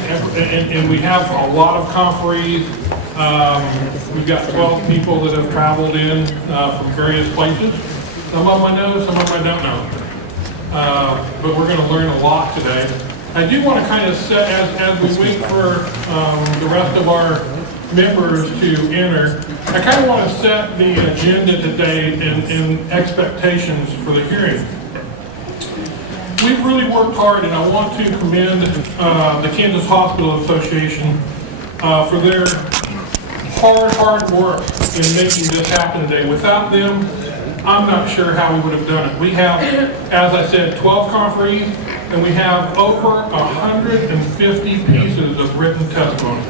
and we have a lot of conferees. We've got 12 people that have traveled in from various places. Some of them I know, some of them I don't know. But we're going to learn a lot today. I do want to kind of set, as we wait for the rest of our members to enter, I kind of want to set the agenda today and expectations for the hearing. We've really worked hard, and I want to commend the Kansas Hospital Association for their hard work in making this happen today. Without them, I'm not sure how we would have done it. We have, as I said, 12 conferees, and we have over 150 pieces of written testimony.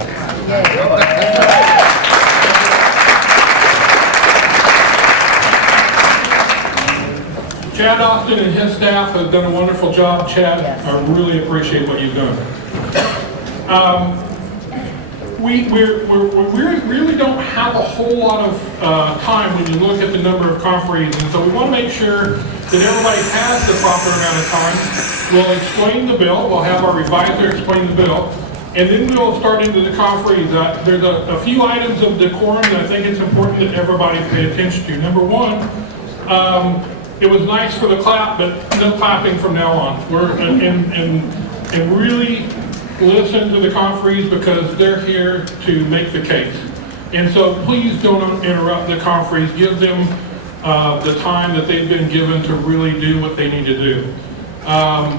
Chad Austin and his staff have done a wonderful job. Chad, I really appreciate what you've done. We really don't have a whole lot of time when you look at the number of conferees, and so we want to make sure that everybody has the proper amount of time. We'll explain the bill. We'll have our revisor explain the bill, and then we'll start into the conferees. There's a few items of decorum that I think it's important that everybody pay attention to. Number one, it was nice for the clap, but no clapping from now on. And really listen to the conferees because they're here to make the case. And so please don't interrupt the conferees. Give them the time that they've been given to really do what they need to do.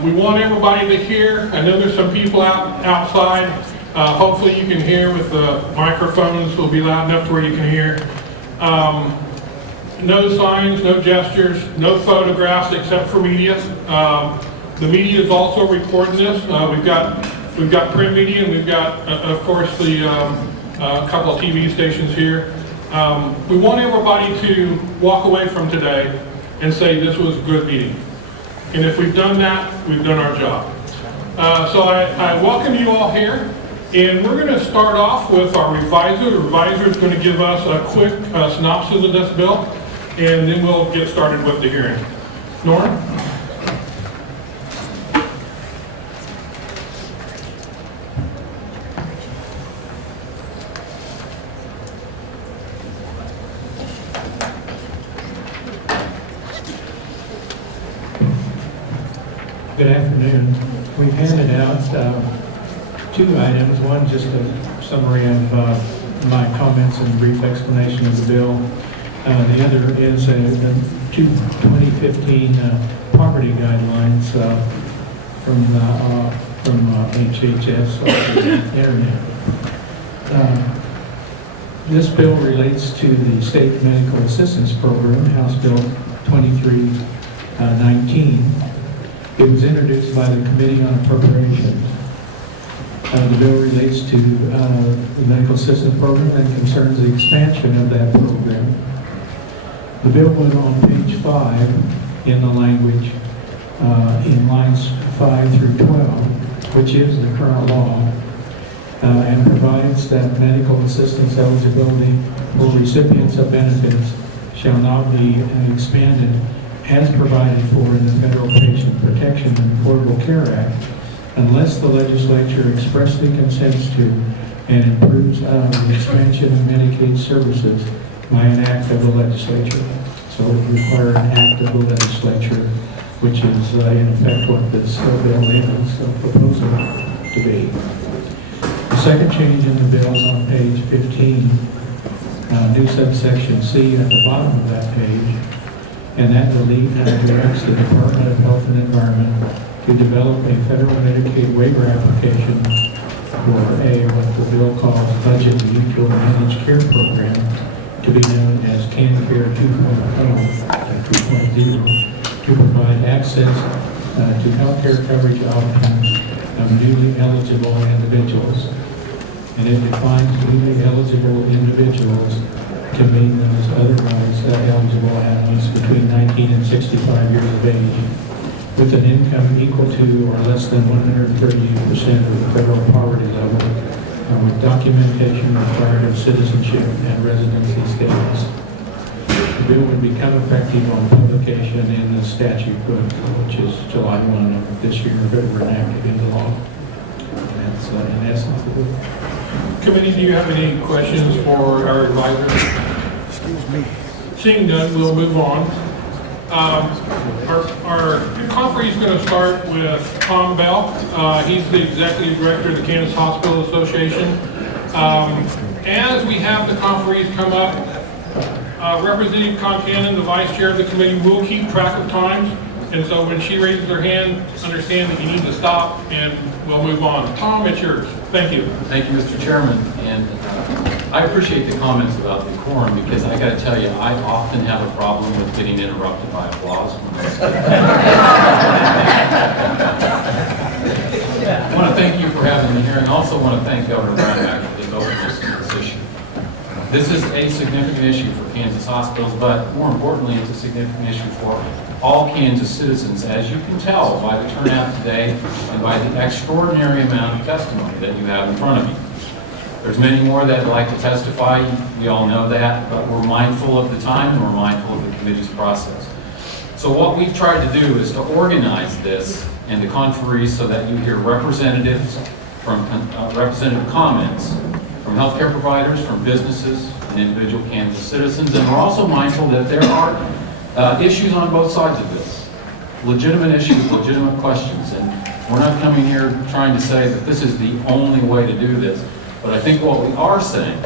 We want everybody to hear. I know there's some people outside. Hopefully you can hear with the microphones. Will be loud enough to where you can hear. No signs, no gestures, no photographs except for media. The media is also recording this. We've got print media, and we've got, of course, the couple of TV stations here. We want everybody to walk away from today and say this was a good meeting. And if we've done that, we've done our job. So I welcome you all here. And we're going to start off with our revisor. The revisor is going to give us a quick synopsis of this bill, and then we'll get started with the hearing. Nora? Good afternoon. We've handed out two items. One, just a summary of my comments and brief explanation of the bill. The other is the 2015 poverty guidelines from HHS on the internet. This bill relates to the State Medical Assistance Program, House Bill 2319. It was introduced by the Committee on Appropriations. The bill relates to the medical assistance program and concerns the expansion of that program. The bill was on page 5 in the language in lines 5 through 12, which is the current law, and provides that medical assistance eligibility for recipients of benefits shall not be expanded as provided for in the Federal Patient Protection and Affordable Care Act, unless the legislature expressly consents to and approves of the expansion of Medicaid services by an act of the legislature. So it would require an act of the legislature, which is in effect what this bill is proposing to be. The second change in the bill is on page 15, new subsection C at the bottom of that page. And that directs the Department of Health and Environment to develop a federal Medicaid waiver application for what the bill calls Budget Mutual Managed Care Program, to be known as KanCare 2.0 to provide access to health care coverage options of newly eligible individuals. And it defines newly eligible individuals to mean those otherwise eligible athletes between 19 and 65 years of age with an income equal to or less than 138% of the federal poverty level with documentation required of citizenship and residency status. The bill would become effective on publication in the statute book, which is July 1 of this year, if it were enacted into law. that's in essence of it. Committee, do you have any questions for our advisor? Seeing none, we'll move on. Our conference is going to start with Tom Bell. He's the Executive Director of the Kansas Hospital Association. As we have the conferees come up, Representative Concannon, the Vice Chair of the committee, will keep track of times. And so when she raises her hand, understand that you need to stop and we'll move on. Tom, it's yours. Thank you. Thank you, Mr. Chairman. And I appreciate the comments about the quorum because I got to tell you, I often have a problem with getting interrupted by applause. I want to thank you for having me here, and also want to thank Governor Brownback for his openness to this issue. This is a significant issue for Kansas hospitals, but more importantly, it's a significant issue for all Kansas citizens, as you can tell by the turnout today and by the extraordinary amount of testimony that you have in front of you. There's many more that would like to testify, we all know that, but we're mindful of the time and we're mindful of the committee's process. So what we've tried to do is to organize this and the conferees so that you hear representatives from representative comments from healthcare providers, from businesses, and individual Kansas citizens. And we're also mindful that there are issues on both sides of this. Legitimate issues, legitimate questions. And we're not coming here trying to say that this is the only way to do this. But I think what we are saying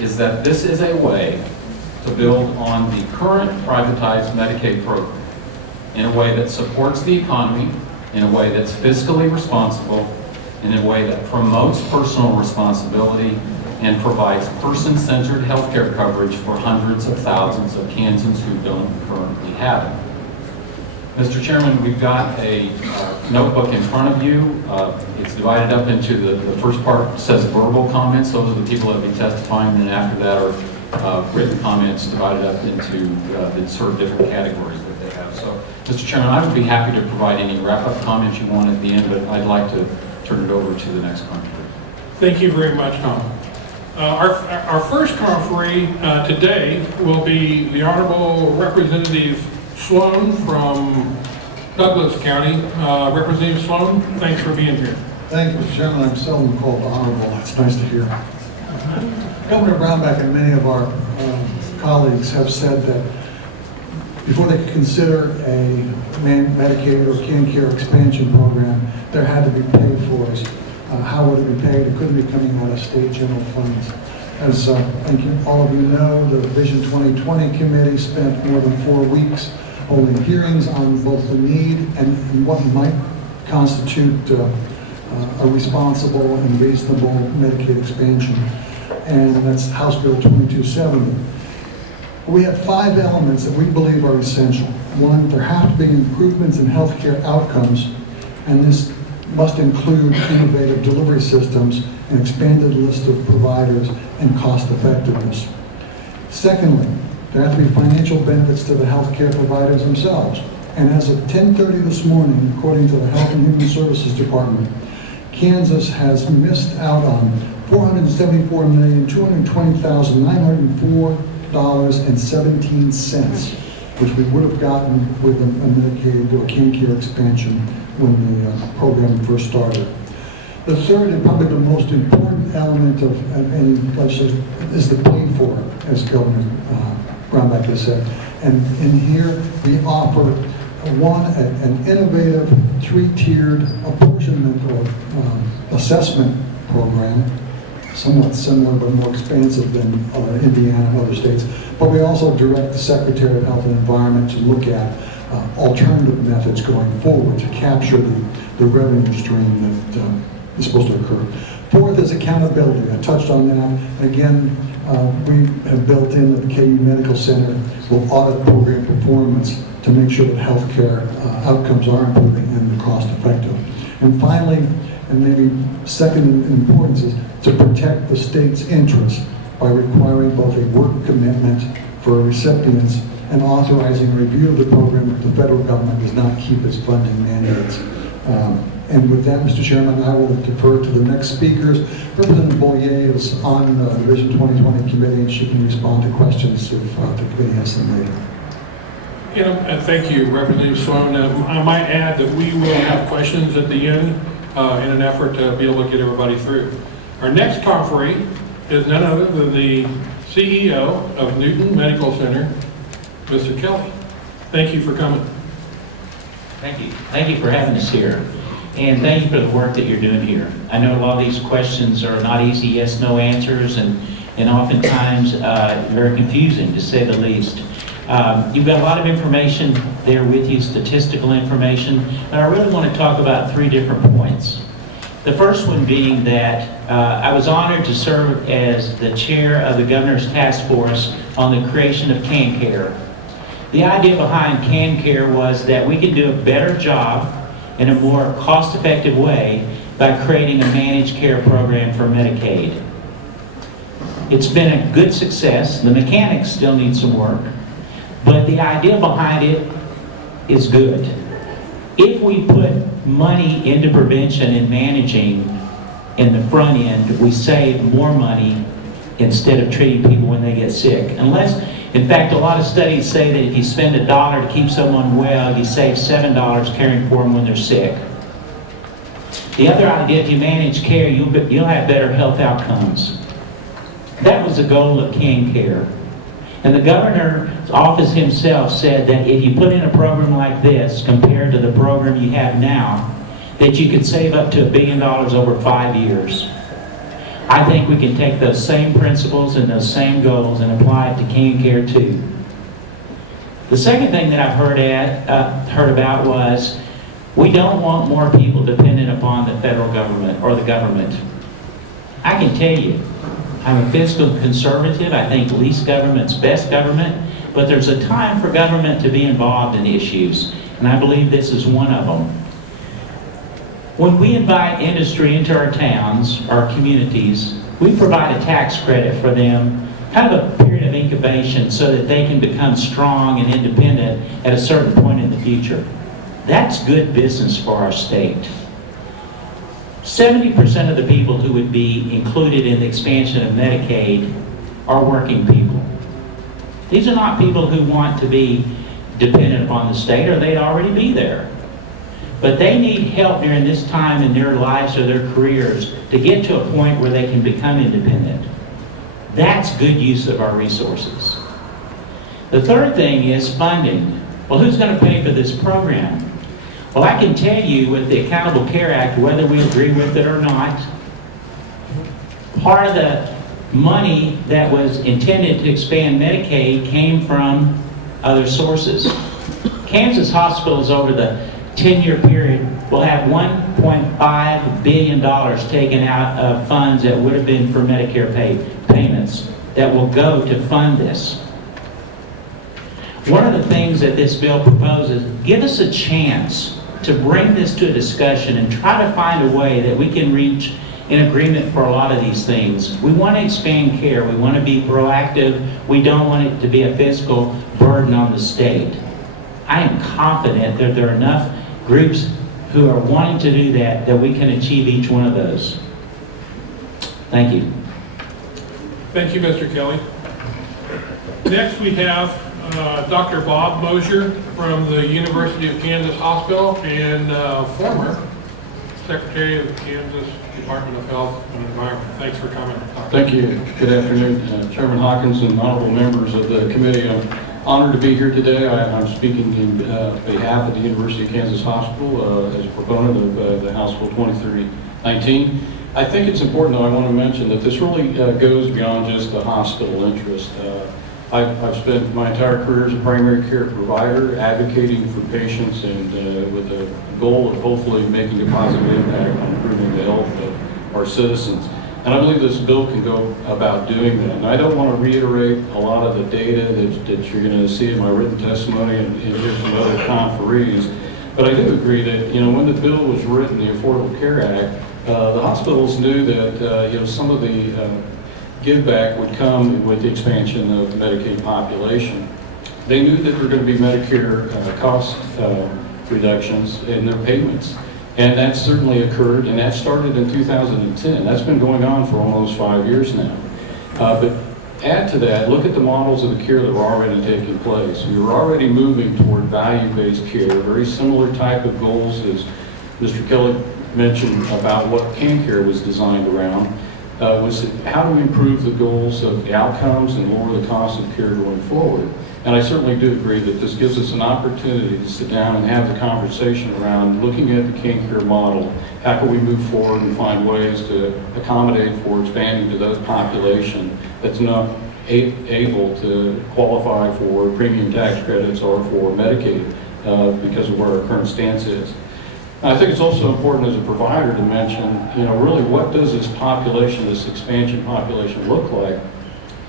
is that this is a way to build on the current privatized Medicaid program in a way that supports the economy, in a way that's fiscally responsible, in a way that promotes personal responsibility and provides person-centered healthcare coverage for hundreds of thousands of Kansans who don't currently have it. Mr. Chairman, we've got a notebook in front of you. It's divided up into the first part says verbal comments. Those are the people that will be testifying, and after that are written comments divided up into the sort of different categories that they have. So, Mr. Chairman, I would be happy to provide any wrap-up comments you want at the end, but I'd like to turn it over to the next conferee. Thank you very much, Tom. Our first conferee today will be the Honorable Representative Sloan from Douglas County. Representative Sloan, thanks for being here. Thank you, Mr. Chairman. I'm seldom called honorable. It's nice to hear. Governor Brownback and many of our colleagues have said that before they could consider a Medicaid or KanCare expansion program, there had to be paid for. How would it be paid? It couldn't be coming out of state general funds. As I think all of you know, the Vision 2020 committee spent more than 4 weeks holding hearings on both the need and what might constitute a responsible and reasonable Medicaid expansion. And that's House Bill 2270. We have 5 elements that we believe are essential. One, there have to be improvements in healthcare outcomes, and this must include innovative delivery systems, an expanded list of providers, and cost effectiveness. Secondly, there have to be financial benefits to the healthcare providers themselves. And as of 10:30 this morning, according to the Health and Human Services Department, Kansas has missed out on $474,220,904.17, which we would have gotten with a Medicaid or KanCare expansion when the program first started. The third and probably the most important element of any legislation is the pay for it, as Governor Brownback has said. And in here, we offer an innovative 3-tiered apportionment or assessment program, somewhat similar but more expansive than Indiana and other states. But we also direct the Secretary of Health and Environment to look at alternative methods going forward to capture the revenue stream that is supposed to occur. Fourth is accountability. I touched on that. Again, we have built in that the KU Medical Center will audit program performance to make sure that healthcare outcomes are improving and they're cost effective. And finally, and maybe second in importance, is to protect the state's interests by requiring both a work commitment for recipients and authorizing a review of the program if the federal government does not keep its funding mandates. And with that, Mr. Chairman, I will defer to the next speakers. Representative Boyer is on the Vision 2020 committee, and she can respond to questions if the committee has them later. And thank you, Representative Sloan. I might add that we will have questions at the end in an effort to be able to get everybody through. Our next conferee is none other than the CEO of Newton Medical Center, Mr. Kelly. Thank you for coming. Thank you. Thank you for having us here. And thank you for the work that you're doing here. I know a lot of these questions are not easy yes/no answers, and oftentimes very confusing, to say the least. You've got a lot of information there with you, statistical information, and I really want to talk about 3 different points. The first one being that I was honored to serve as the chair of the Governor's Task Force on the creation of KanCare. The idea behind KanCare was that we could do a better job in a more cost-effective way by creating a managed care program for Medicaid. It's been a good success. The mechanics still need some work, but the idea behind it is good. If we put money into prevention and managing in the front end, we save more money instead of treating people when they get sick. In fact, a lot of studies say that if you spend $1 to keep someone well, you save $7 caring for them when they're sick. The other idea, if you manage care, you'll have better health outcomes. That was the goal of KanCare. And the governor's office himself said that if you put in a program like this compared to the program you have now, that you could save up to $1 billion over 5 years. I think we can take those same principles and those same goals and apply it to KanCare too. The second thing that I've heard about was we don't want more people dependent upon the federal government or the government. I can tell you, I'm a fiscal conservative. I think least government's best government, but there's a time for government to be involved in issues, and I believe this is one of them. When we invite industry into our towns, our communities, we provide a tax credit for them, kind of a period of incubation so that they can become strong and independent at a certain point in the future. That's good business for our state. 70% of the people who would be included in the expansion of Medicaid are working people. These are not people who want to be dependent upon the state, or they'd already be there. But they need help during this time in their lives or their careers to get to a point where they can become independent. That's good use of our resources. The third thing is funding. Well, who's going to pay for this program? Well, I can tell you with the Accountable Care Act, whether we agree with it or not, part of the money that was intended to expand Medicaid came from other sources. Kansas hospitals over the 10-year period will have $1.5 billion taken out of funds that would have been for Medicare payments that will go to fund this. One of the things that this bill proposes, give us a chance to bring this to a discussion and try to find a way that we can reach an agreement for a lot of these things. We want to expand care. We want to be proactive. We don't want it to be a fiscal burden on the state. I am confident that there are enough groups who are wanting to do that we can achieve each one of those. Thank you. Thank you, Mr. Kelly. Next, we have Dr. Bob Mosier from the University of Kansas Hospital and former Secretary of the Kansas Department of Health and Environment. Thanks for coming. Thank you. Good afternoon, Chairman Hawkins and honorable members of the committee. I'm honored to be here today. I'm speaking in behalf of the University of Kansas Hospital as a proponent of the House Bill 2319. I think it's important, though, I want to mention that this really goes beyond just the hospital interest. I've spent my entire career as a primary care provider advocating for patients and with the goal of hopefully making a positive impact on improving the health of our citizens. And I believe this bill can go about doing that. And I don't want to reiterate a lot of the data that you're going to see in my written testimony and hear from other conferees. But I do agree that, when the bill was written, the Affordable Care Act, the hospitals knew that, some of the give back would come with the expansion of the Medicaid population. They knew that there were going to be Medicare cost reductions in their payments. And that certainly occurred, and that started in 2010. That's been going on for almost 5 years now. But add to that, look at the models of the care that were already taking place. We were already moving toward value-based care, very similar type of goals as Mr. Kelly mention about what KanCare was designed around was how do we improve the goals of the outcomes and lower the cost of care going forward. And I certainly do agree that this gives us an opportunity to sit down and have the conversation around looking at the KanCare model. How can we move forward and find ways to accommodate for expanding to that population that's not able to qualify for premium tax credits or for Medicaid because of where our current stance is. I think it's also important as a provider to mention, really what does this population, this expansion population look like?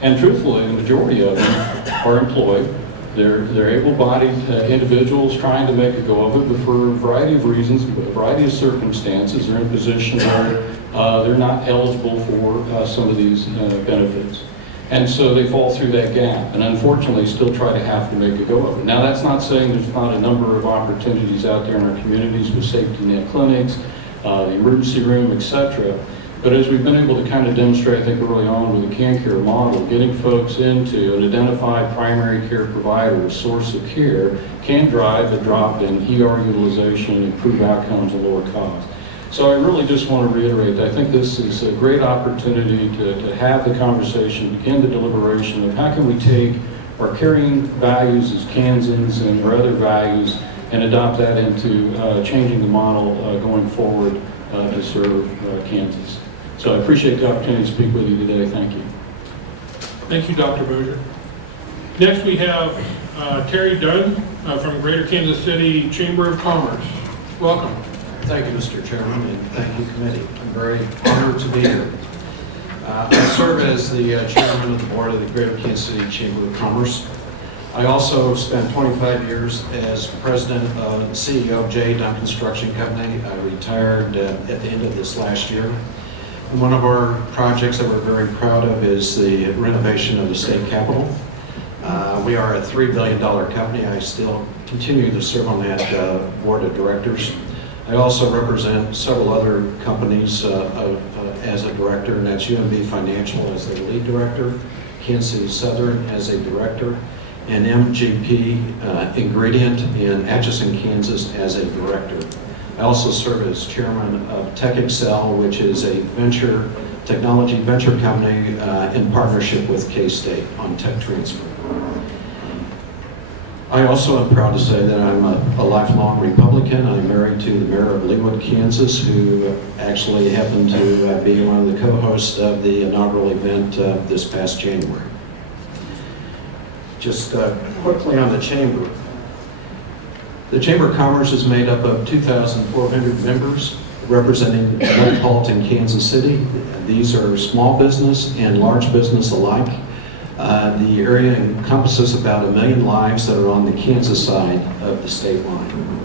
And truthfully, the majority of them are employed. They're able-bodied individuals trying to make a go of it, but for a variety of reasons, a variety of circumstances, they're in a position where they're not eligible for some of these benefits. And so they fall through that gap, and unfortunately still try to have to make a go of it. Now, that's not saying there's not a number of opportunities out there in our communities with safety net clinics, the emergency room, etc. But as we've been able to kind of demonstrate, I think early on with the KanCare model, getting folks into an identified primary care provider, a source of care, can drive a drop in ER utilization, improve outcomes, and lower costs. So I really just want to reiterate that I think this is a great opportunity to have the conversation, begin the deliberation of how can we take our caring values as Kansans and our other values and adopt that into changing the model going forward to serve Kansas. So I appreciate the opportunity to speak with you today. Thank you. Thank you, Dr. Bozier. Next, we have Terry Dunn from Greater Kansas City Chamber of Commerce. Welcome. Thank you, Mr. Chairman, and thank you, committee. I'm very honored to be here. I serve as the chairman of the board of the Greater Kansas City Chamber of Commerce. I also spent 25 years as president and CEO of J. Dunn Construction Company. I retired at the end of this last year. And one of our projects that we're very proud of is the renovation of the state capitol. We are a $3 billion company. I still continue to serve on that board of directors. I also represent several other companies as a director, and that's UMB Financial as the lead director, Kansas City Southern as a director, and MGP Ingredient in Atchison, Kansas as a director. I also serve as chairman of TechExcel, which is a technology venture company in partnership with K-State on tech transfer. I also am proud to say that I'm a lifelong Republican. I'm married to the mayor of Leawood, Kansas, who actually happened to be one of the co-hosts of the inaugural event this past January. Just quickly on the Chamber. The Chamber of Commerce is made up of 2,400 members representing metropolitan Kansas City. These are small business and large business alike. The area encompasses about 1 million lives that are on the Kansas side of the state line.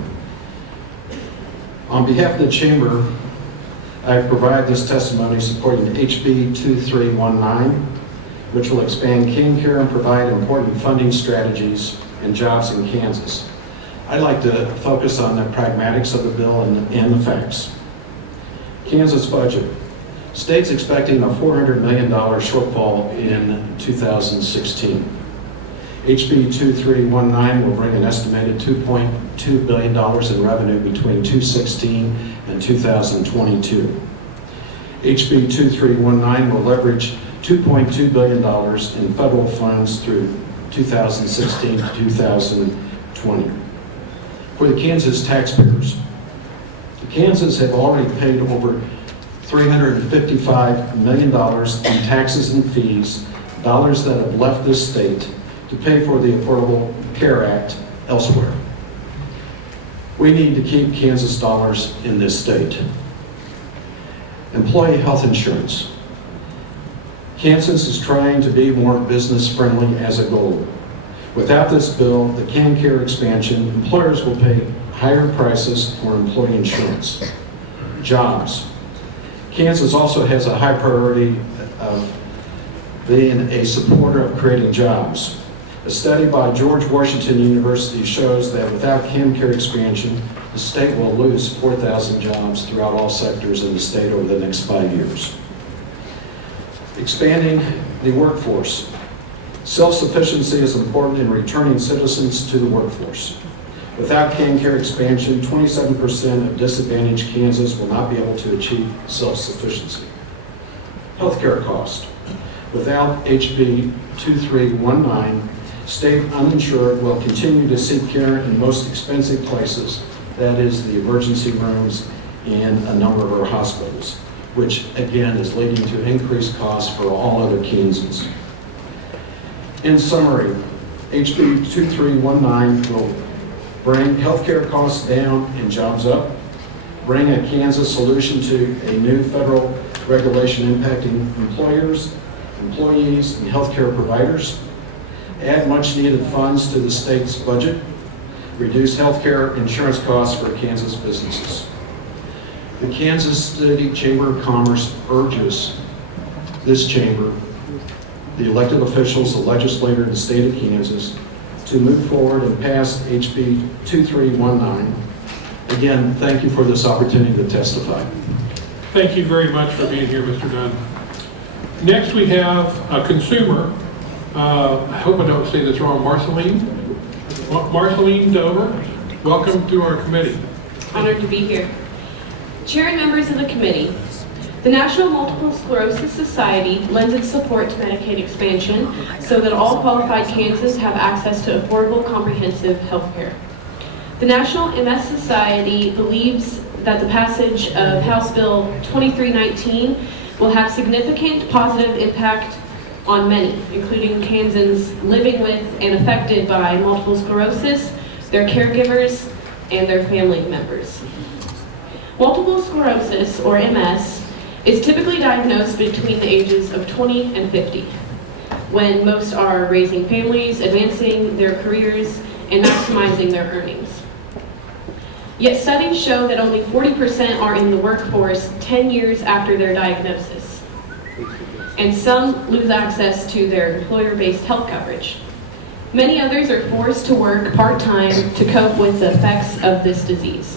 On behalf of the Chamber, I provide this testimony supporting HB 2319, which will expand KanCare and provide important funding strategies and jobs in Kansas. I'd like to focus on the pragmatics of the bill and the facts. Kansas budget. State's expecting a $400 million shortfall in 2016. HB 2319 will bring an estimated $2.2 billion in revenue between 2016 and 2022. HB 2319 will leverage $2.2 billion in federal funds through 2016 to 2020. For the Kansas taxpayers, Kansas have already paid over $355 million in taxes and fees, dollars that have left this state to pay for the Affordable Care Act elsewhere. We need to keep Kansas dollars in this state. Employee health insurance. Kansas is trying to be more business-friendly as a goal. Without this bill, the KanCare expansion, employers will pay higher prices for employee insurance. Jobs. Kansas also has a high priority of being a supporter of creating jobs. A study by George Washington University shows that without KanCare expansion, the state will lose 4,000 jobs throughout all sectors in the state over the next 5 years. Expanding the workforce. Self-sufficiency is important in returning citizens to the workforce. Without KanCare expansion, 27% of disadvantaged Kansas will not be able to achieve self-sufficiency. Healthcare cost. Without HB 2319, state uninsured will continue to seek care in most expensive places, that is the emergency rooms and a number of our hospitals, which again is leading to increased costs for all other Kansans. In summary, HB 2319 will bring healthcare costs down and jobs up, bring a Kansas solution to a new federal regulation impacting employers, employees, and healthcare providers, add much needed funds to the state's budget, reduce healthcare insurance costs for Kansas businesses. The Kansas City Chamber of Commerce urges this chamber, the elected officials, the legislature in the state of Kansas, to move forward and pass HB 2319. Again, thank you for this opportunity to testify. Thank you very much for being here, Mr. Dunn. Next, we have a consumer. I hope I don't say this wrong. Marceline Dover, welcome to our committee. Honored to be here. Chair and members of the committee, the National Multiple Sclerosis Society lends its support to Medicaid expansion so that all qualified Kansans have access to affordable, comprehensive health care. The National MS Society believes that the passage of House Bill 2319 will have significant positive impact on many, including Kansans living with and affected by multiple sclerosis, their caregivers, and their family members. Multiple sclerosis, or MS, is typically diagnosed between the ages of 20 and 50, when most are raising families, advancing their careers, and maximizing their earnings. Yet studies show that only 40% are in the workforce 10 years after their diagnosis, and some lose access to their employer-based health coverage. Many others are forced to work part-time to cope with the effects of this disease.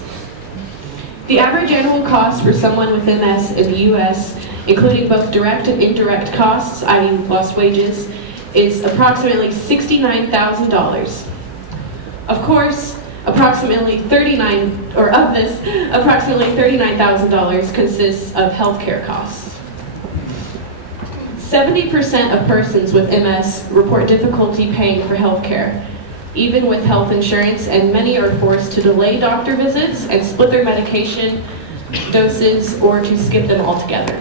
The average annual cost for someone with MS in the U.S., including both direct and indirect costs, i.e. lost wages, is approximately $69,000. Of course, approximately $39,000 consists of healthcare costs. 70% of persons with MS report difficulty paying for healthcare, even with health insurance, and many are forced to delay doctor visits and split their medication doses or to skip them altogether.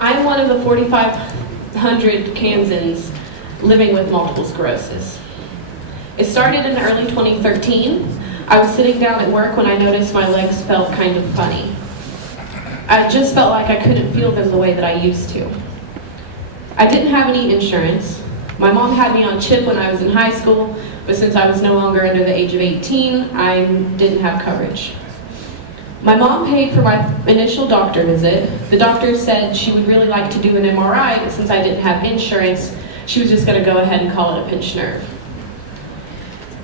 I am one of the 4,500 Kansans living with multiple sclerosis. It started in early 2013. I was sitting down at work when I noticed my legs felt kind of funny. I just felt like I couldn't feel them the way that I used to. I didn't have any insurance. My mom had me on CHIP when I was in high school, but since I was no longer under the age of 18, I didn't have coverage. My mom paid for my initial doctor visit. The doctor said she would really like to do an MRI, but since I didn't have insurance, she was just going to go ahead and call it a pinched nerve.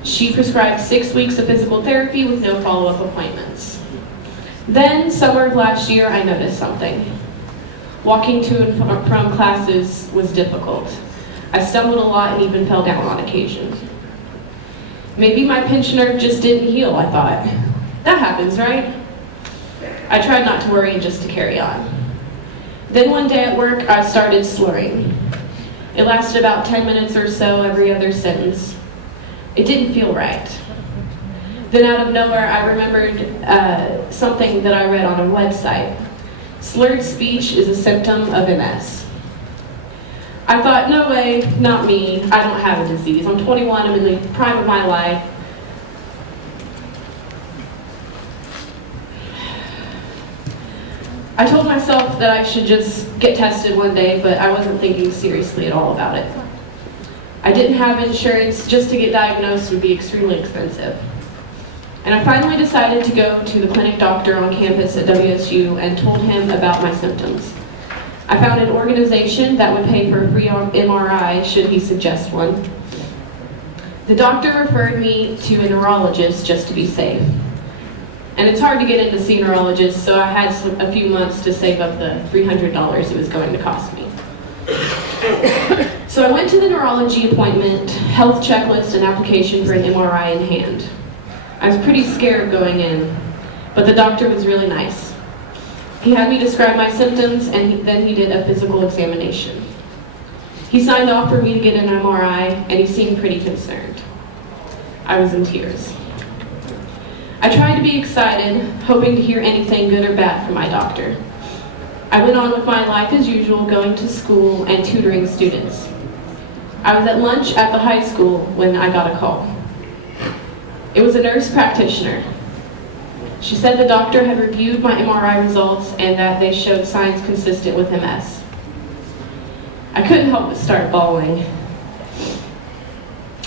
She prescribed 6 weeks of physical therapy with no follow-up appointments. Then, summer of last year, I noticed something. Walking to and from classes was difficult. I stumbled a lot and even fell down on occasion. Maybe my pinched nerve just didn't heal, I thought. That happens, right? I tried not to worry and just to carry on. Then one day at work, I started slurring. It lasted about 10 minutes or so every other sentence. It didn't feel right. Then out of nowhere, I remembered something that I read on a website. Slurred speech is a symptom of MS. I thought, no way, not me. I don't have a disease. I'm 21, I'm in the prime of my life. I told myself that I should just get tested one day, but I wasn't thinking seriously at all about it. I didn't have insurance. Just to get diagnosed would be extremely expensive. And I finally decided to go to the clinic doctor on campus at WSU and told him about my symptoms. I found an organization that would pay for a free MRI should he suggest one. The doctor referred me to a neurologist just to be safe. And it's hard to get in to see neurologists, so I had a few months to save up the $300 it was going to cost me. So I went to the neurology appointment, health checklist, and application for an MRI in hand. I was pretty scared going in, but the doctor was really nice. He had me describe my symptoms, and then he did a physical examination. He signed off for me to get an MRI, and he seemed pretty concerned. I was in tears. I tried to be excited, hoping to hear anything good or bad from my doctor. I went on with my life as usual, going to school and tutoring students. I was at lunch at the high school when I got a call. It was a nurse practitioner. She said the doctor had reviewed my MRI results and that they showed signs consistent with MS. I couldn't help but start bawling.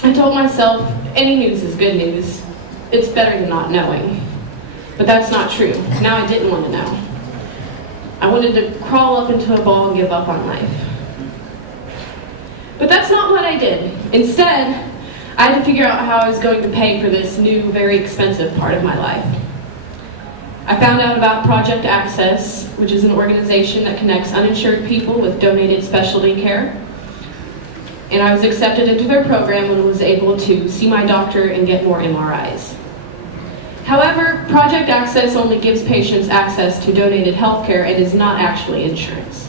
I told myself, any news is good news. It's better than not knowing. But that's not true. Now I didn't want to know. I wanted to crawl up into a ball and give up on life. But that's not what I did. Instead, I had to figure out how I was going to pay for this new, very expensive part of my life. I found out about Project Access, which is an organization that connects uninsured people with donated specialty care. And I was accepted into their program and was able to see my doctor and get more MRIs. However, Project Access only gives patients access to donated health care and is not actually insurance.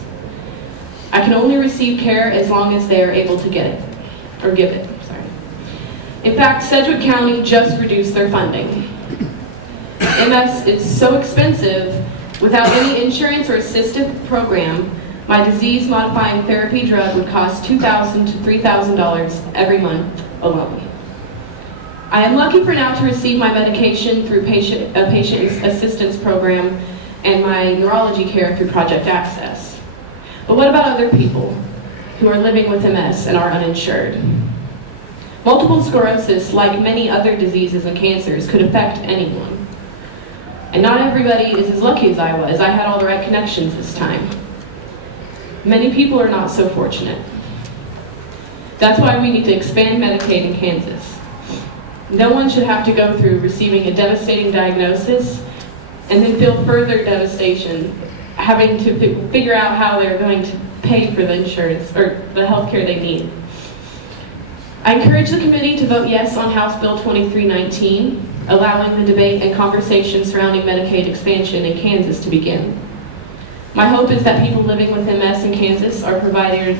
I can only receive care as long as they are able to get it, or give it, sorry. In fact, Sedgwick County just reduced their funding. MS is so expensive, without any insurance or assistive program, my disease-modifying therapy drug would cost $2,000 to $3,000 every month alone. I am lucky for now to receive my medication through a patient assistance program and my neurology care through Project Access. But what about other people who are living with MS and are uninsured? Multiple sclerosis, like many other diseases and cancers, could affect anyone. And not everybody is as lucky as I was. I had all the right connections this time. Many people are not so fortunate. That's why we need to expand Medicaid in Kansas. No one should have to go through receiving a devastating diagnosis and then feel further devastation having to figure out how they're going to pay for the insurance or the health care they need. I encourage the committee to vote yes on House Bill 2319, allowing the debate and conversation surrounding Medicaid expansion in Kansas to begin. My hope is that people living with MS in Kansas are provided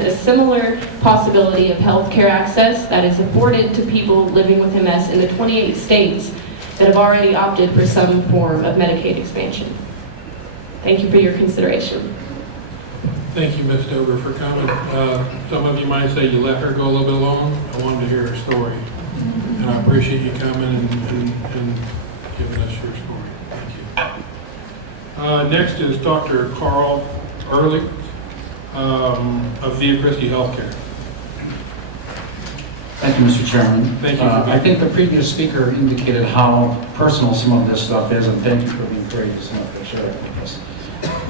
a similar possibility of health care access that is afforded to people living with MS in the 28 states that have already opted for some form of Medicaid expansion. Thank you for your consideration. Thank you, Ms. Dover, for coming. Some of you might say you let her go a little bit long. I wanted to hear her story. And I appreciate you coming and giving us your story. Thank you. Next is Dr. Carl Ehrlich of Via Christi Healthcare. Thank you, Mr. Chairman. Thank you. I think the previous speaker indicated how personal some of this stuff is, and thank you for being courageous enough to share it with us.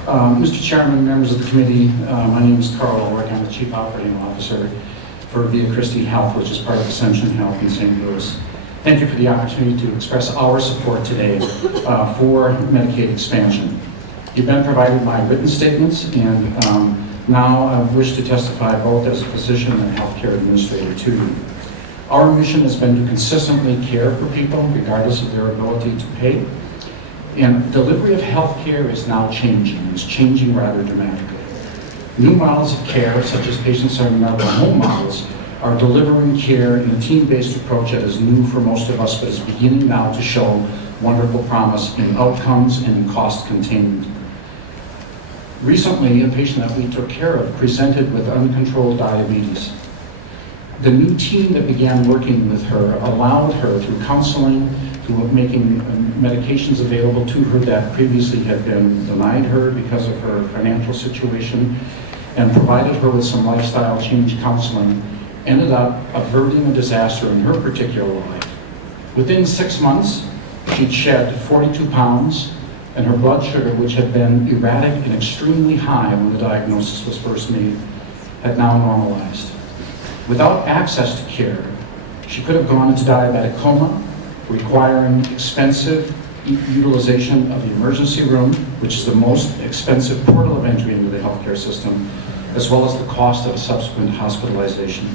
Mr. Chairman, members of the committee, my name is Carl Ehrlich. I'm the Chief Operating Officer for Via Christi Health, which is part of Ascension Health in St. Louis. Thank you for the opportunity to express our support today for Medicaid expansion. You've been provided my written statements, and now I wish to testify both as a physician and healthcare administrator to you. Our mission has been to consistently care for people regardless of their ability to pay. And delivery of health care is now changing. It's changing rather dramatically. New models of care, such as patient-centered medical home models, are delivering care in a team-based approach that is new for most of us, but is beginning now to show wonderful promise in outcomes and in cost containment. Recently, a patient that we took care of presented with uncontrolled diabetes. The new team that began working with her allowed her, through counseling, through making medications available to her that previously had been denied her because of her financial situation, and provided her with some lifestyle change counseling, ended up averting a disaster in her particular life. Within 6 months, she'd shed 42 pounds, and her blood sugar, which had been erratic and extremely high when the diagnosis was first made, had now normalized. Without access to care, she could have gone into diabetic coma, requiring expensive utilization of the emergency room, which is the most expensive portal of entry into the healthcare system, as well as the cost of a subsequent hospitalization.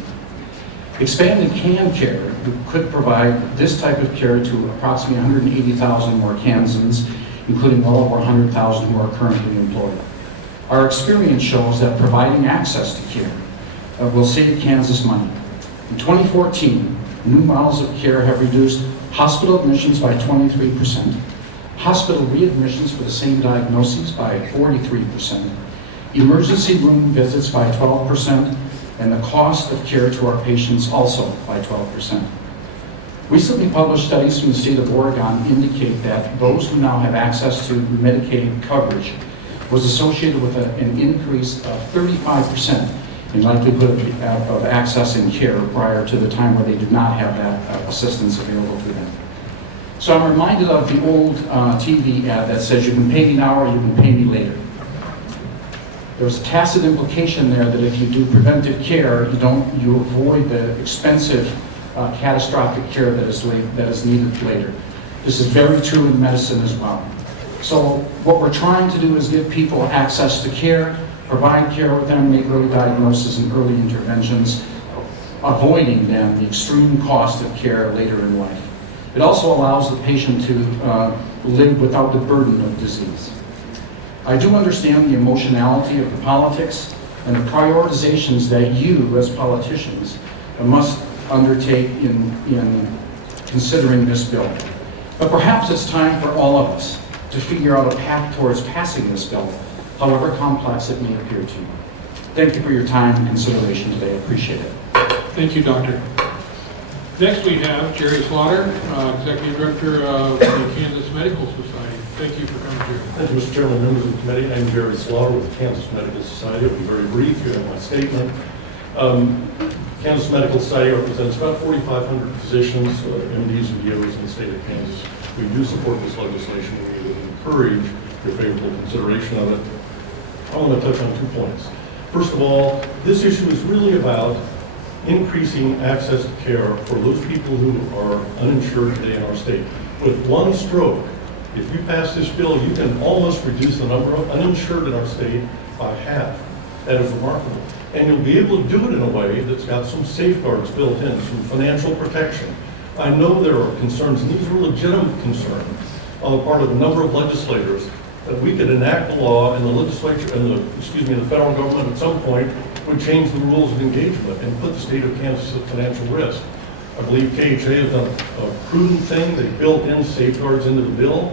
Expanded KanCare could provide this type of care to approximately 180,000 more Kansans, including well over 100,000 who are currently employed. Our experience shows that providing access to care will save Kansas money. In 2014, new models of care have reduced hospital admissions by 23%, hospital readmissions for the same diagnoses by 43%, emergency room visits by 12%, and the cost of care to our patients also by 12%. Recently published studies from the state of Oregon indicate that those who now have access to Medicaid coverage was associated with an increase of 35% in likelihood of accessing care prior to the time where they did not have that assistance available to them. So I'm reminded of the old TV ad that says, you can pay me now or you can pay me later. There's a tacit implication there that if you do preventive care, you avoid the expensive catastrophic care that is needed later. This is very true in medicine as well. So what we're trying to do is give people access to care, provide care with them, make early diagnosis and early interventions, avoiding then the extreme cost of care later in life. It also allows the patient to live without the burden of disease. I do understand the emotionality of the politics and the prioritizations that you as politicians must undertake in considering this bill. But perhaps it's time for all of us to figure out a path towards passing this bill, however complex it may appear to you. Thank you for your time and consideration today. I appreciate it. Thank you, Doctor. Next we have Jerry Slaughter, Executive Director of the Kansas Medical Society. Thank you for coming here. Thank you, Mr. Chairman, members of the committee. I'm Jerry Slaughter with the Kansas Medical Society. I'll be very brief. You have my statement. Kansas Medical Society represents about 4,500 physicians, MDs, and DOs in the state of Kansas. We do support this legislation. We would encourage your favorable consideration of it. I want to touch on 2 points. First of all, this issue is really about increasing access to care for those people who are uninsured today in our state. With one stroke, if you pass this bill, you can almost reduce the number of uninsured in our state by half. That is remarkable. And you'll be able to do it in a way that's got some safeguards built in, some financial protection. I know there are concerns, and these are legitimate concerns on the part of a number of legislators, that we could enact the law and the legislature and the federal government at some point would change the rules of engagement and put the state of Kansas at financial risk. I believe KHA has done a prudent thing. They built in safeguards into the bill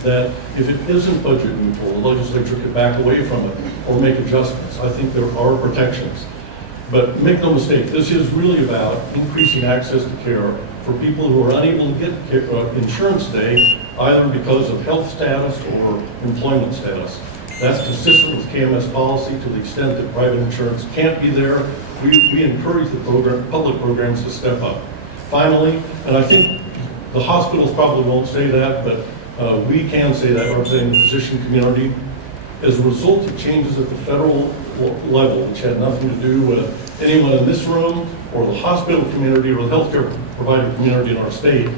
that if it isn't budget neutral, the legislature could back away from it or make adjustments. I think there are protections. But make no mistake, this is really about increasing access to care for people who are unable to get care, insurance today, either because of health status or employment status. That's consistent with KMS policy to the extent that private insurance can't be there. We encourage the public programs to step up. Finally, and I think the hospitals probably won't say that, but we can say that, representing the physician community, as a result of changes at the federal level, which had nothing to do with anyone in this room or the hospital community or the healthcare provider community in our state.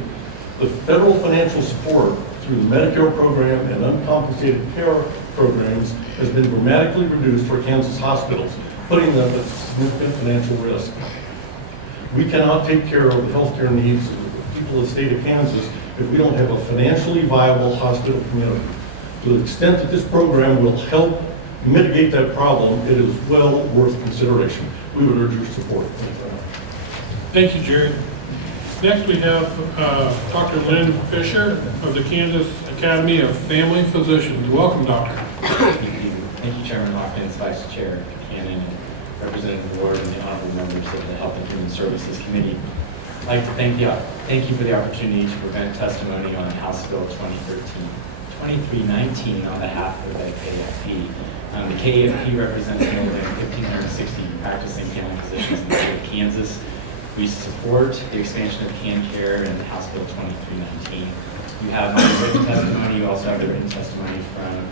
The federal financial support through the Medicare program and uncompensated care programs has been dramatically reduced for Kansas hospitals, putting them at significant financial risk. We cannot take care of the healthcare needs of the people of the state of Kansas if we don't have a financially viable hospital community. To the extent that this program will help mitigate that problem, it is well worth consideration. We would urge your support. Thank you very much. Thank you, Jared. Next, we have Dr. Lynn Fisher of the Kansas Academy of Family Physicians. Welcome, Doctor. Thank you, Chairman Hawkins, Vice Chair Cannon, and Representative Ward, and the honorable members of the Health and Human Services Committee. I'd like to thank you for the opportunity to present testimony on House Bill 2319 on behalf of the KFP. The KFP represents more than 1,560 practicing family physicians in the state of Kansas. We support the expansion of KanCare and House Bill 2319. You have my written testimony. You also have the written testimony from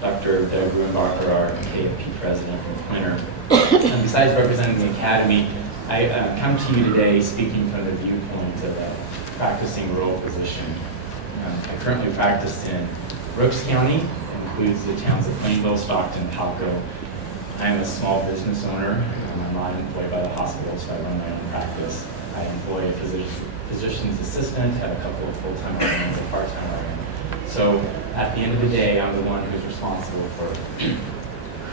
Dr. Doug Ruenbacher, our KFP president and Pointer. And besides representing the Academy, I come to you today speaking from the viewpoint of a practicing rural physician. I currently practice in Brooks County, includes the towns of Plainville, Stockton, Palco, I'm a small business owner. I'm not employed by the hospital, so I run my own practice. I employ a physician's assistant, have a couple of full-time RNs, a part-time RN. So at the end of the day, I'm the one who's responsible for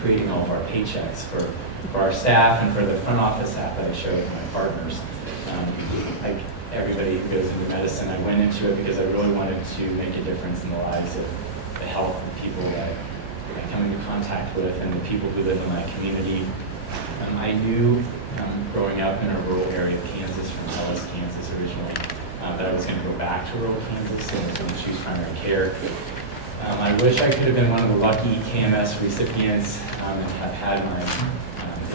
creating all of our paychecks for our staff and for the front office staff that I share with my partners. Like everybody who goes into medicine, I went into it because I really wanted to make a difference in the lives of the health of people that I come into contact with and the people who live in my community. I knew growing up in a rural area of Kansas, from Ellis, Kansas originally, that I was going to go back to rural Kansas and I was going to choose primary care. I wish I could have been one of the lucky KMS recipients and have had my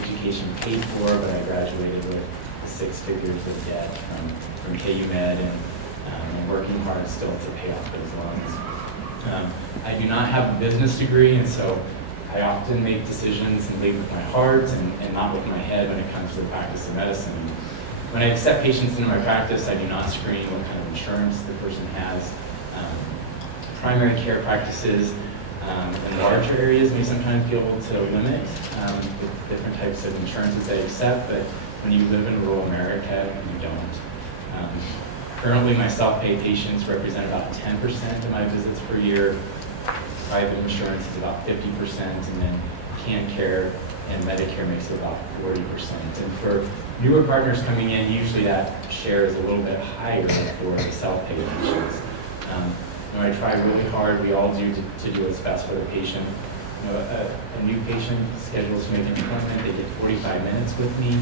education paid for, but I graduated with 6 figures of debt from KU Med and I'm working hard still to pay off those loans. I do not have a business degree, and so I often make decisions and lead with my heart and not with my head when it comes to the practice of medicine. When I accept patients into my practice, I do not screen what kind of insurance the person has. Primary care practices in larger areas may sometimes be able to limit the different types of insurances they accept, but when you live in rural America, you don't. Currently, my self-pay patients represent about 10% of my visits per year. Private insurance is about 50%, and then KanCare and Medicare makes it about 40%. And for newer partners coming in, usually that share is a little bit higher for the self-pay patients. I try really hard, we all do, to do what's best for the patient. A new patient schedules to make an appointment, they get 45 minutes with me.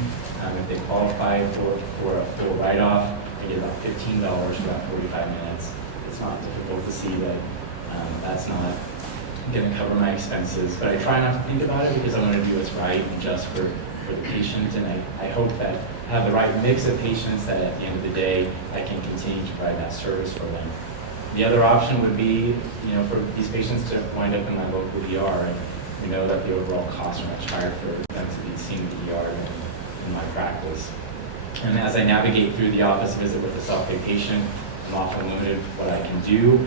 If they qualify for a full write-off, they get about $15 for that 45 minutes. It's not difficult to see that that's not going to cover my expenses, but I try not to think about it because I want to do what's right and just for the patient, and I hope that I have the right mix of patients that at the end of the day, I can continue to provide that service for them. The other option would be, for these patients to wind up in my local ER, and we know that the overall costs are much higher for them to be seen in the ER than in my practice. And as I navigate through the office visit with a self-pay patient, I'm often limited what I can do.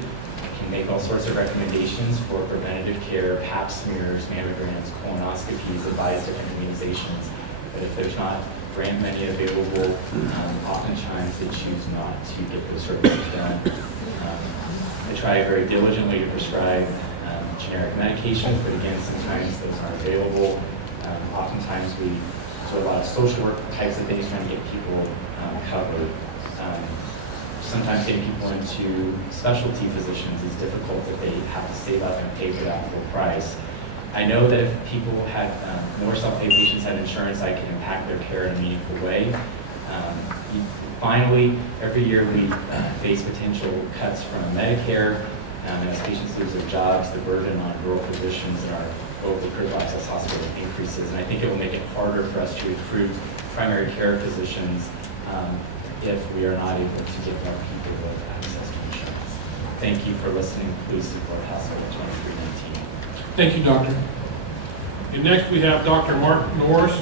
I can make all sorts of recommendations for preventative care, pap smears, mammograms, colonoscopies, advise different immunizations. But if there's not brand many available, oftentimes they choose not to get those services done. I try very diligently to prescribe generic medications, but again, sometimes those aren't available. Oftentimes we do a lot of social work types of things trying to get people covered. Sometimes getting people into specialty physicians is difficult if they have to save up and pay for that full price. I know that if people had more self-pay patients had insurance, I can impact their care in a meaningful way. Finally, every year we face potential cuts from Medicare, and as patients lose their jobs, the burden on rural physicians in our local critical access hospitals increases, and I think it will make it harder for us to recruit primary care physicians if we are not able to get more people with access to insurance. Thank you for listening. Please support House Bill 2319. Thank you, Doctor. And next we have Dr. Mark Norris,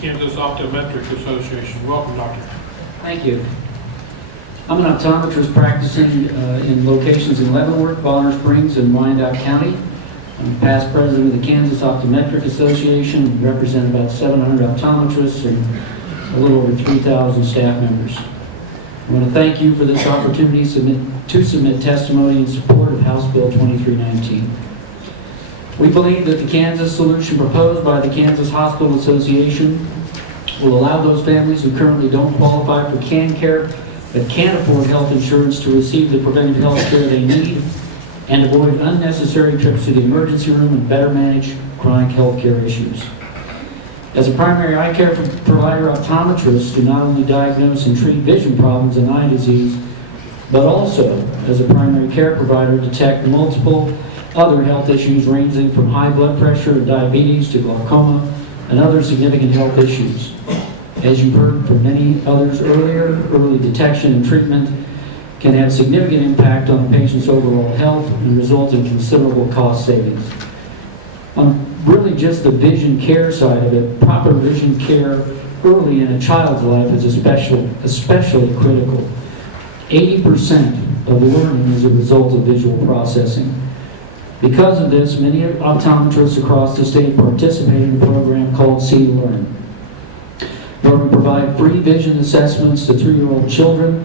Kansas Optometric Association. Welcome, Doctor. Thank you. I'm an optometrist practicing in locations in Leavenworth, Bonner Springs, and Wyandotte County. I'm past president of the Kansas Optometric Association and represent about 700 optometrists and a little over 3,000 staff members. I want to thank you for this opportunity to submit testimony in support of House Bill 2319. We believe that the Kansas solution proposed by the Kansas Hospital Association will allow those families who currently don't qualify for KanCare but can't afford health insurance to receive the preventive health care they need and avoid unnecessary trips to the emergency room and better manage chronic health care issues. As a primary eye care provider, optometrists do not only diagnose and treat vision problems and eye disease, but also, as a primary care provider, detect multiple other health issues ranging from high blood pressure and diabetes to glaucoma and other significant health issues. As you heard from many others earlier, early detection and treatment can have significant impact on a patient's overall health and result in considerable cost savings. On really just the vision care side of it, proper vision care early in a child's life is especially critical. 80% of learning is a result of visual processing. Because of this, many optometrists across the state participate in a program called See to Learn, where we provide free vision assessments to 3-year-old children.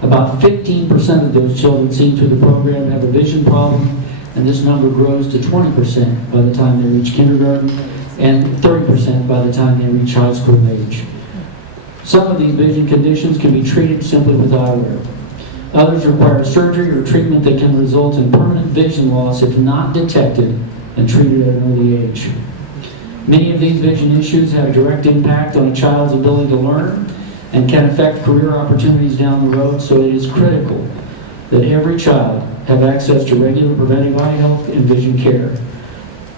About 15% of those children seen through the program have a vision problem, and this number grows to 20% by the time they reach kindergarten and 30% by the time they reach high school age. Some of these vision conditions can be treated simply with eyewear. Others require surgery or treatment that can result in permanent vision loss if not detected and treated at an early age. Many of these vision issues have a direct impact on a child's ability to learn and can affect career opportunities down the road, so it is critical that every child have access to regular preventive eye health and vision care.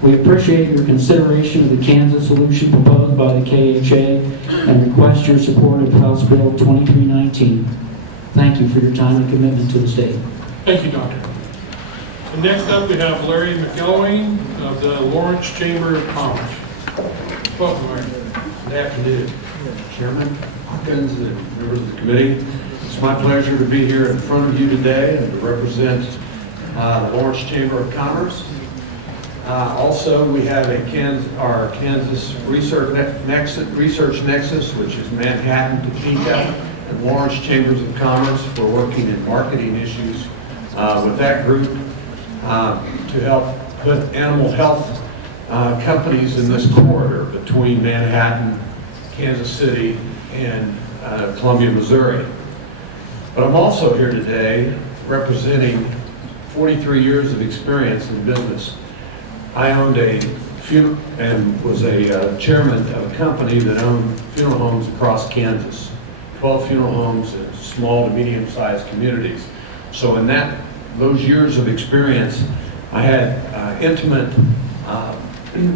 We appreciate your consideration of the Kansas solution proposed by the KHA and request your support of House Bill 2319. Thank you for your time and commitment to the state. Thank you, Doctor. And next up, we have Larry McElwain of the Lawrence Chamber of Commerce. Welcome, Larry. Good afternoon, Chairman Hawkins and members of the committee. It's my pleasure to be here in front of you today and to represent the Lawrence Chamber of Commerce. Also, we have our Kansas Research Nexus, which is Manhattan, TOPEKA, and Lawrence Chambers of Commerce. We're working in marketing issues with that group to help put animal health companies in this corridor between Manhattan, Kansas City, and Columbia, Missouri. But I'm also here today representing 43 years of experience in business. I owned and was a chairman of a company that owned funeral homes across Kansas, 12 funeral homes in small to medium-sized communities. So in those years of experience, I had intimate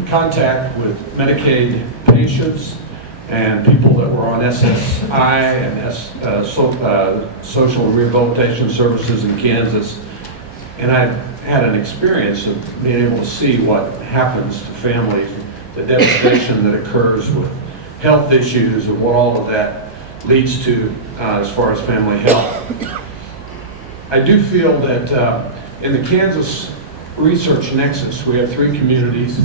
contact with Medicaid patients and people that were on SSI and social rehabilitation services in Kansas. And I had an experience of being able to see what happens to families, the devastation that occurs with health issues and what all of that leads to as far as family health. I do feel that in the Kansas Research Nexus, we have 3 communities.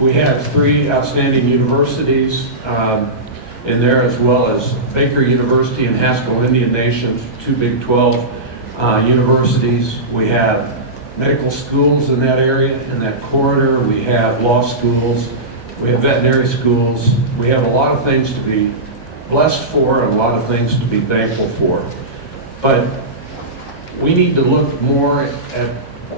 We have 3 outstanding universities in there, as well as Baker University and Haskell Indian Nation, 2 Big 12 universities. We have medical schools in that area, in that corridor. We have law schools. We have veterinary schools. We have a lot of things to be blessed for and a lot of things to be thankful for. But we need to look more at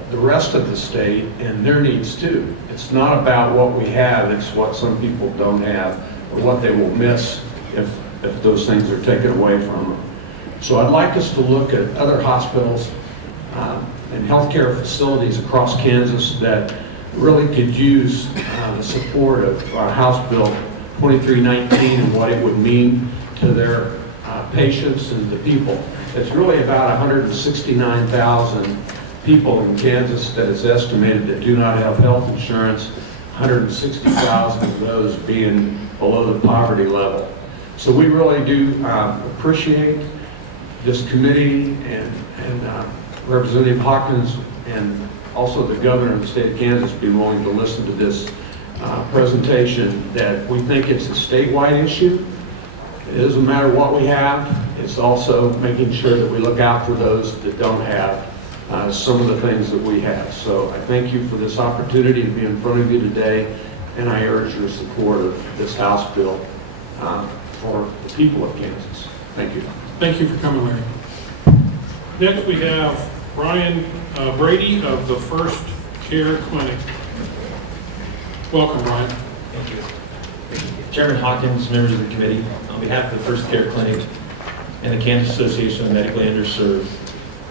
the rest of the state and their needs too. It's not about what we have, it's what some people don't have or what they will miss if those things are taken away from them. So I'd like us to look at other hospitals and healthcare facilities across Kansas that really could use the support of House Bill 2319 and what it would mean to their patients and the people. It's really about 169,000 people in Kansas that is estimated that do not have health insurance, 160,000 of those being below the poverty level. So we really do appreciate this committee and Representative Hawkins and also the governor of the state of Kansas being willing to listen to this presentation, that we think it's a statewide issue. It doesn't matter what we have, it's also making sure that we look out for those that don't have some of the things that we have. So I thank you for this opportunity to be in front of you today, and I urge your support of this House bill for the people of Kansas. Thank you. Thank you for coming, Larry. Next, we have Brian Brady of the First Care Clinic. Welcome, Brian. Thank you. Chairman Hawkins, members of the committee, on behalf of the First Care Clinic and the Kansas Association of Medically Underserved,